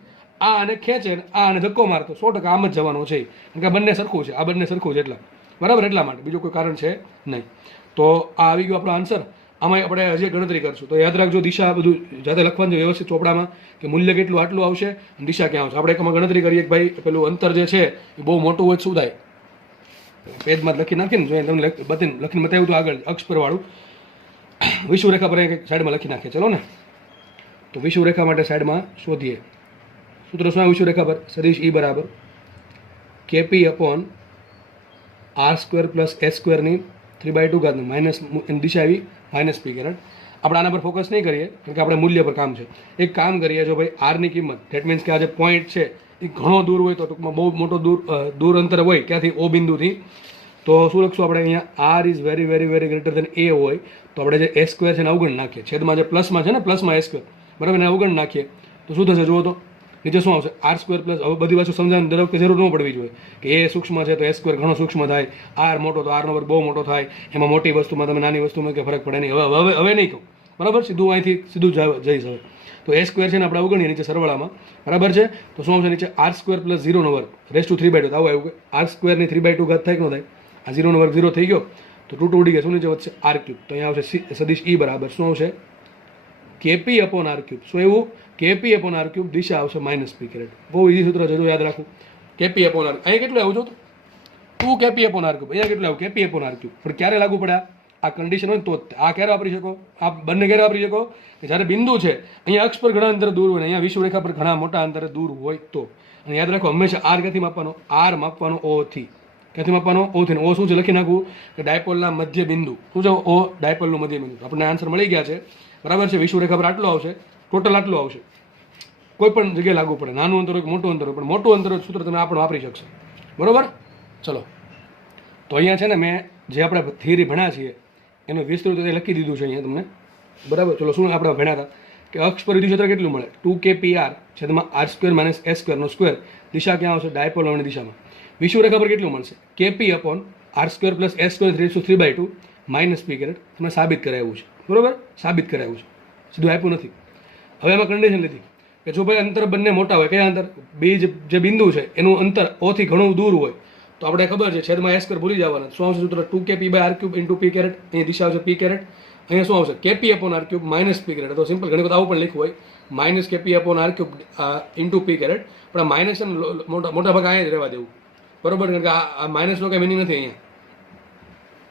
આ આને ખેંચે, આ આને ધક્કો મારતો 100% આમ જ જવાનો છે, કારણ કે આ બંને સરખું છે, આ બંને સરખું છે, એટલા, બરાબર. એટલા માટે બીજું કોઈ કારણ છે નહીં. તો આ આવી ગયો આપણો આન્સર. આમાં આપણે હજી ગણતરી કરશું. તો યાદ રાખજો, દિશા બધું જાતે લખવાનું છે વ્યવસ્થિત ચોપડામાં, કે મૂલ્ય કેટલું આટલું આવશે અને દિશા ક્યાં આવશે. આપણે એકમાં ગણતરી કરીએ કે ભાઈ પેલું અંતર જે છે એ બહુ મોટું હોય શું થાય? પેજમાં લખી નાખીને જોઈએ, તમને લખીને બતાવ્યું તો આગળ અક્ષ પર વાળું વિષુવરેખા પર કંઈક સાઈડમાં લખી નાખીએ, ચલો ને. તો વિષુવરેખા માટે સાઈડમાં શોધીએ. સૂત્ર શું? વિષુવરેખા પર સદિશ E બરાબર KP upon R² plus S² ની 3/2 ઘાત. માઇનસ દિશા આવી માઇનસ p કેરેટ. આપણે આના પર ફોકસ નહીં કરીએ કારણ કે આપણે મૂલ્ય પર કામ છે. એક કામ કરીએ, જો ભાઈ આરની કિંમત, ધેટ મીન્સ કે આ જે પોઈન્ટ છે એ ઘણો દૂર હોય, તો ટૂંકમાં બહુ મોટો દૂર અંતર હોય ક્યાંથી, ઓ બિંદુથી, તો શું લખશું આપણે અહીંયા, R is very very very greater than A હોય તો આપણે જે એ સ્ક્વેર છે એને અવગણ નાખીએ, છેદમાં જે પ્લસમાં છે ને, પ્લસમાં એ સ્ક્વેર, બરાબર, એને અવગણ નાખીએ તો શું થશે જુઓ તો, નીચે શું આવશે, આર સ્ક્વેર પ્લસ, હવે બધી વસ્તુ સમજાવવાની દર વખતે જરૂર ન પડવી જોઈએ કે એ સૂક્ષ્મ છે તો એ સ્ક્વેર ઘણો સૂક્ષ્મ થાય, આર મોટો તો આરનો વર્ગ બહુ મોટો થાય, એમાં મોટી વસ્તુમાં તમે નાની વસ્તુમાં કે ફરક પડે નહીં. હવે નહીં કહું, બરાબર, સીધું અહીંથી સીધું જઈશ. હવે તો એ સ્ક્વેર છે ને આપણે અવગણીએ નીચે સરવાળામાં, બરાબર છે, તો શું આવશે નીચે આર સ્ક્વેર પ્લસ 0 વર્ગ રેસ ટુ 3/2, આવું આવ્યું કે આર સ્ક્વેરની 3/2 ઘાત થાય કે ન થાય, આ 0 વર્ગ 0 થઈ ગયો તો 2 ઉડી ગયા, શું નીચે વધશે આર ક્યુબ, તો અહીંયા આવશે સદિશ ઈ બરાબર શું આવશે, કેપી અપોન આર ક્યુબ. શું એવું, કેપી અપોન આર ક્યુબ, દિશા આવશે માઇનસ પી કેરેટ. બહુ ઇઝી સૂત્ર છે, જો યાદ રાખવું, કેપી અપોન આર. અહીંયા કેટલું આવ્યું જો, 2 કેપી અપોન આર ક્યુબ, અહીંયા કેટલું આવ્યું, કેપી અપોન આર ક્યુબ. પણ ક્યારે લાગુ પડે આ કન્ડિશન હોય તો આ ક્યારે વાપરી શકો, આ બંને ક્યારે વાપરી શકો કે જ્યારે બિંદુ છે અહીંયા અક્ષ પર ઘણા અંતર દૂર હોય, અહીંયા વિષુવરેખા પર ઘણા મોટા અંતરે દૂર હોય તો. અને યાદ રાખો હંમેશા આર ક્યાંથી માપવાનો, આર માપવાનો ઓ થી. ક્યાંથી માપવાનો, ઓ થી. ઓ શું છે લખી નાખવું કે ડાયપોલના મધ્ય બિંદુ, શું છે ઓ, ડાયપોલનું મધ્ય બિંદુ. આપણને આન્સર મળી ગયા છે, બરાબર છે. વિષુવરેખા પર આટલો આવશે, ટોટલ આટલું આવશે, કોઈ પણ જગ્યાએ લાગુ પડે, નાનું અંતર હોય કે મોટું અંતર હોય, પણ મોટું અંતર સૂત્ર તમે આપણે વાપરી શકશો, બરાબર. ચલો, તો અહીંયા છે ને મેં જે આપણે થિયરી ભણ્યા છીએ એનું વિસ્તૃત લખી દીધું છે અહીંયા તમને, બરાબર. ચલો, શું આપણે ભણ્યા હતા કે અક્ષ પર વિદ્યુત ક્ષેત્ર કેટલું મળે, 2kpr છેદમાં આર સ્ક્વેર માઇનસ એસ સ્ક્વેરનો સ્ક્વેર, દિશા ક્યાં આવશે, ડાયપોલની દિશામાં. વિષુવરેખા પર કેટલું મળશે, KP upon R square plus S square 3/2 minus P caret. તમે સાબિત કરાવ્યું છે, બરાબર, સાબિત કરાવ્યું છે, સીધું આપ્યું નથી. હવે એમાં કન્ડિશન લીધી કે જો ભાઈ અંતર બંને મોટા હોય, કયા અંતર, બે જે બિંદુ છે એનું અંતર ઓથી ઘણું દૂર હોય તો આપણે ખબર છે છેદમાં એસ સ્ક્વેર ભૂલી જવાના. શું આવશે સૂત્ર, 2kp/r cube into P caret, અહીં દિશા આવશે પી કેરેટ, અહીંયા શું આવશે KP upon R cube minus P caret. તો સિમ્પલ, ઘણી વખત આવું પણ લખ્યું હોય minus KP upon R cube into P caret, પણ આ માઇનસ મોટા ભાગ અહીંયા જ રહેવા દેવું, બરોબર, કારણ કે આ માઇનસનો કંઈ મિનિંગ નથી. અહીંયા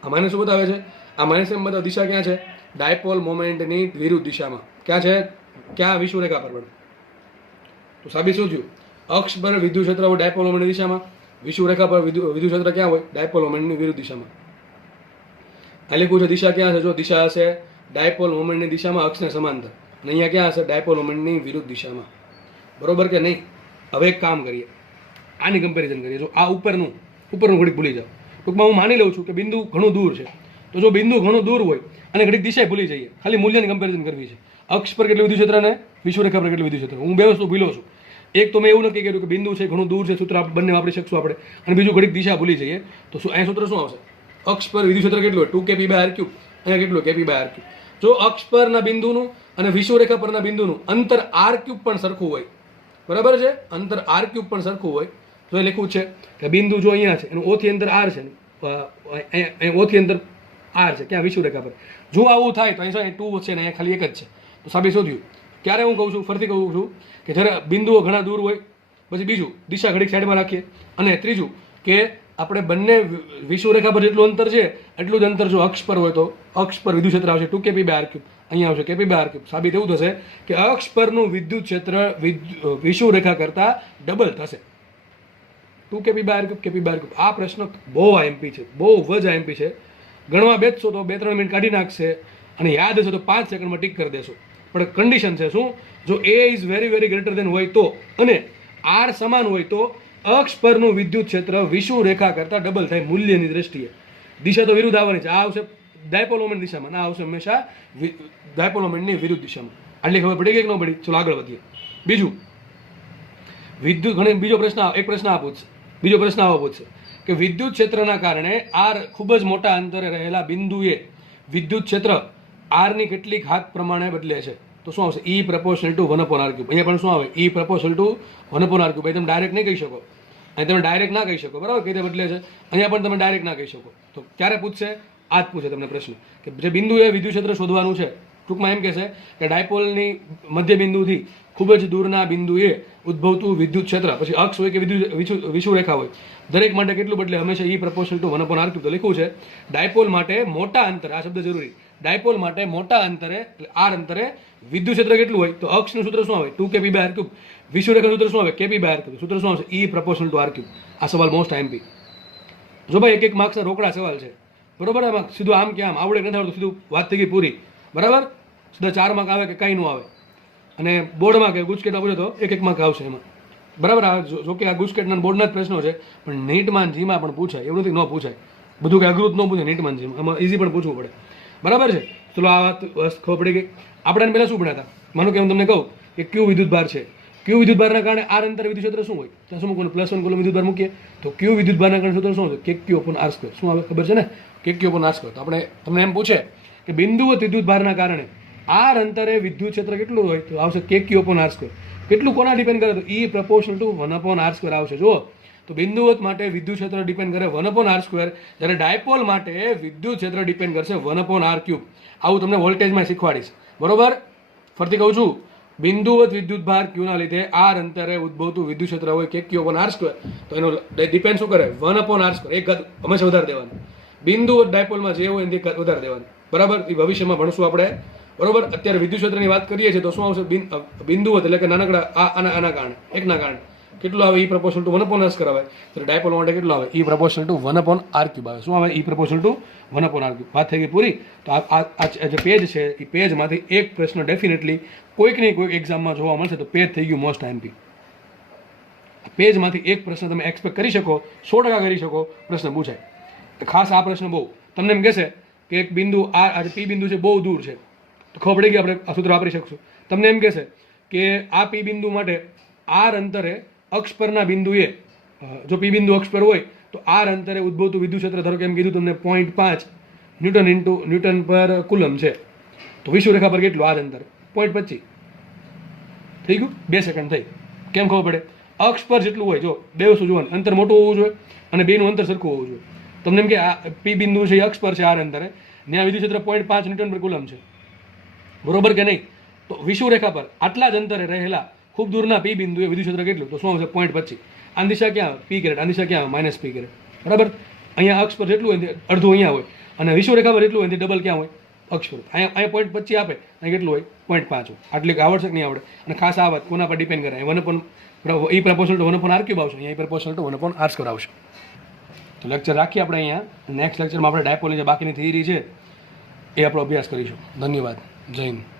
આ માઇનસ શું બતાવે છે, આ માઇનસ એમ બતાવે દિશા ક્યાં છે, ડાયપોલ મોમેન્ટની વિરુદ્ધ દિશામાં. ક્યાં છે, ક્યાં, વિષુવરેખા પર. તો સાબિત શું થયું, અક્ષ પર વિદ્યુત ક્ષેત્ર હોય ડાયપોલ મોમેન્ટની દિશામાં, વિષુવરેખા પર વિદ્યુત ક્ષેત્ર ક્યાં હોય, ડાયપોલ મોમેન્ટની વિરુદ્ધ દિશામાં. આ લખ્યું છે દિશા ક્યાં છે, જો દિશા હશે ડાયપોલ મોમેન્ટની દિશામાં અક્ષને સમાંતર, અને અહીંયા ક્યાં હશે, ડાયપોલ મોમેન્ટની વિરુદ્ધ દિશામાં, બરોબર કે નહીં. હવે એક કામ કરીએ, આની કમ્પેરિઝન કરીએ. જો આ ઉપરનું ઘડીક ભૂલી જાઓ, ટૂંકમાં હું માની લઉં છું કે બિંદુ ઘણું દૂર છે, તો જો બિંદુ ઘણું દૂર હોય અને ઘડીક દિશા ભૂલી જઈએ, ખાલી મૂલ્યની કમ્પેરિઝન કરવી છે, અક્ષ પર કેટલું વિદ્યુત ક્ષેત્ર અને વિષુવરેખા પર કેટલું વિદ્યુત ક્ષેત્ર. હું બે વસ્તુ ભૂલો છું, એક તો મેં એવું નક્કી કર્યું કે બિંદુ છે ઘણું દૂર છે, સૂત્ર આપણે બંને વાપરી શકશું આપણે, અને બીજું ઘડીક દિશા ભૂલી જઈએ તો શું અહીંયા સૂત્ર શું આવશે, અક્ષ પર વિદ્યુત ક્ષેત્ર કેટલું હોય, 2kp/r ક્યુબ, અહીંયા કેટલું kp/r ક્યુબ. જો અક્ષ પરના બિંદુનું અને વિષુવરેખા પરના બિંદુનું અંતર આર ક્યુબ પણ સરખું હોય, બરાબર છે, અંતર આર ક્યુબ પણ સરખું હોય, તો એ લખ્યું છે કે બિંદુ જો અહીંયા છે એનું ઓથી અંતર આર છે, અહીંયા ઓથી અંતર આર છે, ક્યાં, વિષુવરેખા પર. જો આવું થાય તો અહીં 2 છે ને અહીંયા ખાલી એક જ છે, તો સાબિત શું થયું. ક્યારે હું કહું છું, ફરીથી કહું છું કે જ્યારે બિંદુઓ ઘણા દૂર હોય, પછી બીજું દિશા ઘડીક સાઈડમાં રાખીએ, અને ત્રીજું કે આપણે બંને વિષુવરેખા પર જેટલું અંતર છે એટલું જ અંતર જો અક્ષ પર હોય તો અક્ષ પર વિદ્યુત ક્ષેત્ર આવશે 2kp/r ક્યુબ, અહીંયા આવશે kp/r ક્યુબ. સાબિત એવું થશે કે અક્ષ પરનું વિદ્યુત ક્ષેત્ર વિષુવરેખા કરતાં ડબલ થશે, 2kp/r ક્યુબ, kp/r ક્યુબ. આ પ્રશ્ન બહુ આઈએમપી છે, બહુ જ આઈએમપી છે. ગણવા બેસશો તો 2-3 મિનિટ કાઢી નાખશે, અને યાદ હશે તો 5 સેકન્ડમાં ટીક કરી દેશો. પણ કન્ડિશન છે શું, જો A is very very greater than હોય તો, અને આર સમાન હોય તો અક્ષ પરનું વિદ્યુત ક્ષેત્ર વિષુવરેખા કરતાં ડબલ થાય મૂલ્યની દ્રષ્ટિએ. દિશા તો વિરુદ્ધ આવવાની છે, આ આવશે ડાયપોલ મોમેન્ટ દિશામાં, આ આવશે હંમેશા ડાયપોલ મોમેન્ટની વિરુદ્ધ દિશામાં. આટલી ખબર પડી ગઈ કે ન પડી. ચલો આગળ વધીએ. બીજું વિદ્યુત એક પ્રશ્ન આ પૂછશે, બીજો પ્રશ્ન આવો પૂછશે કે વિદ્યુત ક્ષેત્રના કારણે આર ખૂબ જ મોટા અંતરે રહેલા બિંદુએ વિદ્યુત ક્ષેત્ર આરની કેટલી ઘાત પ્રમાણે બદલે છે. તો શું આવશે, E proportional two 1/r cube. અહીંયા પણ શું આવે, E proportional two 1/r cube. તમે ડાયરેક્ટ નહીં કહી શકો, અહીં તમે ડાયરેક્ટ ના કહી શકો, બરાબર, કઈ રીતે બદલે છે. અહીંયા પણ તમે ડાયરેક્ટ ના કહી શકો. તો ક્યારે પૂછશે, આ જ પૂછે તમને પ્રશ્ન કે જે બિંદુએ વિદ્યુત ક્ષેત્ર શોધવાનું છે. ટૂંકમાં એમ કહેશે કે ડાયપોલની મધ્ય બિંદુથી ખૂબ જ દૂરના બિંદુએ ઉદ્ભવતું વિદ્યુત ક્ષેત્ર, પછી અક્ષ હોય કે વિષુવરેખા હોય, દરેક માટે કેટલું બદલે, હંમેશા E proportional two 1/r cube. તો લખ્યું છે ડાયપોલ માટે મોટા અંતરે, આ શબ્દ જરૂરી, ડાયપોલ માટે મોટા અંતરે આર અંતરે વિદ્યુત ક્ષેત્ર કેટલું હોય તો અક્ષનું સૂત્ર શું આવે, 2kp/r ક્યુબ. વિષુવરેખાનું સૂત્ર શું આવે, kp/r ક્યુબ. સૂત્ર શું આવશે, E proportional two r cube. આ સવાલ મોસ્ટ આઈએમપી. જો ભાઈ એક માર્ક્સના રોકડા સવાલ છે, બરોબર, એમાં સીધું આમ કે આમ આવડે નથી આવડતું, સીધું વાત થઈ ગઈ પૂરી, બરાબર. સીધા 4 માર્ક આવે કે કંઈ ન આવે. અને બોર્ડમાં કે ગુજકેટમાં પૂછે તો 1 માર્ક આવશે એમાં. બરાબર. આ જો કે આ ગુજકેટના બોર્ડના જ પ્રશ્નો છે, પણ નીટમાં જીમાં પણ પૂછાય, એવું નથી ન પૂછાય. બધું કે અઘરું ન પૂછે નીટમાં જીમાં, આમાં ઇઝી પણ પૂછવું પડે. બરાબર છે. ચલો આ વાત ખબર પડી ગઈ. આપણે પહેલાં શું ભણ્યા હતા? માનો કે હું તમને કહું કે ક્યુ વિદ્યુતભાર છે. ક્યુ વિદ્યુતભારના કારણે આર અંતરે વિદ્યુત ક્ષેત્ર શું હોય? ત્યાં શું મૂકવાનું? +1 કુલમ વિદ્યુતભાર મૂકીએ તો ક્યુ વિદ્યુતભારના કારણે સૂત્ર શું હોય? કે ક્યુ અપોન આર સ્ક્વેર. શું આવે ખબર છે ને? કે ક્યુ અપોન આર સ્ક્વેર. તો આપણે તમને એમ પૂછે કે બિંદુવત વિદ્યુતભારના કારણે આર અંતરે વિદ્યુત ક્ષેત્ર કેટલું હોય? તો આવશે કે ક્યુ અપોન આર સ્ક્વેર. કેટલું કોના ડિપેન્ડ કરે? તો E proportional to 1 upon R square આવશે. જુઓ તો બિંદુવત માટે વિદ્યુત ક્ષેત્ર ડિપેન્ડ કરે 1 અપોન આર સ્ક્વેર, જ્યારે ડાયપોલ માટે વિદ્યુત ક્ષેત્ર ડિપેન્ડ કરશે 1 અપોન આર ક્યુબ. આવું તમને વોલ્ટેજમાં શીખવાડીશ. બરોબર. ફરીથી કહું છું, બિંદુવત વિદ્યુતભાર ક્યુના લીધે આર અંતરે ઉદ્ભવતું વિદ્યુત ક્ષેત્ર હોય કે ક્યુ અપોન આર સ્ક્વેર, તો એનો ડિપેન્ડ શું કરે? 1 અપોન આર સ્ક્વેર. એક ઘાત હંમેશા વધારે દેવાનું. બિંદુવત ડાયપોલમાં જે હોય એની ઘાત વધારે દેવાની. બરાબર. એ ભવિષ્યમાં ભણશું આપણે. બરોબર. અત્યારે વિદ્યુત ક્ષેત્રની વાત કરીએ છીએ તો શું આવશે? બિંદુવત એટલે કે નાનકડા આના કારણે, એકના કારણે કેટલું આવે? E proportional to 1 upon R square આવે. તો ડાયપોલ માટે કેટલું આવે? E proportional to 1 upon R cube આવે. શું આવે? E proportional to 1 upon R cube. વાત થઈ ગઈ પૂરી. તો આ જે પેજ છે એ પેજમાંથી એક પ્રશ્ન ડેફિનેટલી કોઈક ને કોઈક એક્ઝામમાં જોવા મળશે. તો પેજ થઈ ગયું મોસ્ટ આઈએમપી. પેજમાંથી એક પ્રશ્ન તમે એક્સપેક્ટ કરી શકો, 100% કરી શકો પ્રશ્ન પૂછાય. ખાસ આ પ્રશ્ન બહુ તમને એમ કહેશે કે એક બિંદુ આ જે પી બિંદુ છે બહુ દૂર છે, તો ખબર પડી ગઈ આપણે આ સૂત્ર વાપરી શકશું. તમને એમ કહેશે કે આ પી બિંદુ માટે આર અંતરે અક્ષ પરના બિંદુએ, જો પી બિંદુ અક્ષ પર હોય તો આર અંતરે ઉદ્ભવતું વિદ્યુત ક્ષેત્ર ધારો કે એમ કીધું તમને 0.5 ન્યૂટન પર કુલમ છે, તો વિષુવરેખા પર કેટલું આર અંતર? 0.25. થઈ ગયું. 2 સેકન્ડ થઈ. કેમ ખબર પડે? અક્ષ પર જેટલું હોય, જો બે વસ્તુ જોવાનું, અંતર મોટું હોવું જોઈએ અને બેનું અંતર સરખું હોવું જોઈએ. તમને એમ કે આ પી બિંદુ છે એ અક્ષ પર છે આર અંતરે, ત્યાં વિદ્યુત ક્ષેત્ર 0.5 ન્યૂટન પર કુલમ છે. બરોબર કે નહીં? તો વિષુવરેખા પર આટલા જ અંતરે રહેલા ખૂબ દૂરના પી બિંદુ એ વિદ્યુત ક્ષેત્ર કેટલું? તો શું આવશે? 0.25. આની દિશા ક્યાં આવે? પી કેરેટ. આની દિશા ક્યાં આવે? -પી કેરેટ. બરાબર. અહીંયા અક્ષ પર જેટલું હોય અડધું અહીંયા હોય, અને વિષુવરેખા પર જેટલું હોય ડબલ ક્યાં હોય? અક્ષ પર. અહીંયા 0.25 આપે, અહીં કેટલું હોય? 0.5 હોય. આટલી આવડશે કે નહીં આવડે? અને ખાસ આ વાત કોના પર ડિપેન્ડ કરે? 1 upon E proportional to 1 upon R cube આવશે, અહીંયા E proportional to 1 upon R square આવશે. તો લેક્ચર રાખીએ આપણે અહીંયા. નેક્સ્ટ લેક્ચરમાં આપણે ડાયપોલની જે બાકીની થિયરી છે એ આપણો અભ્યાસ કરીશું. ધન્યવાદ. જય હિન્દ.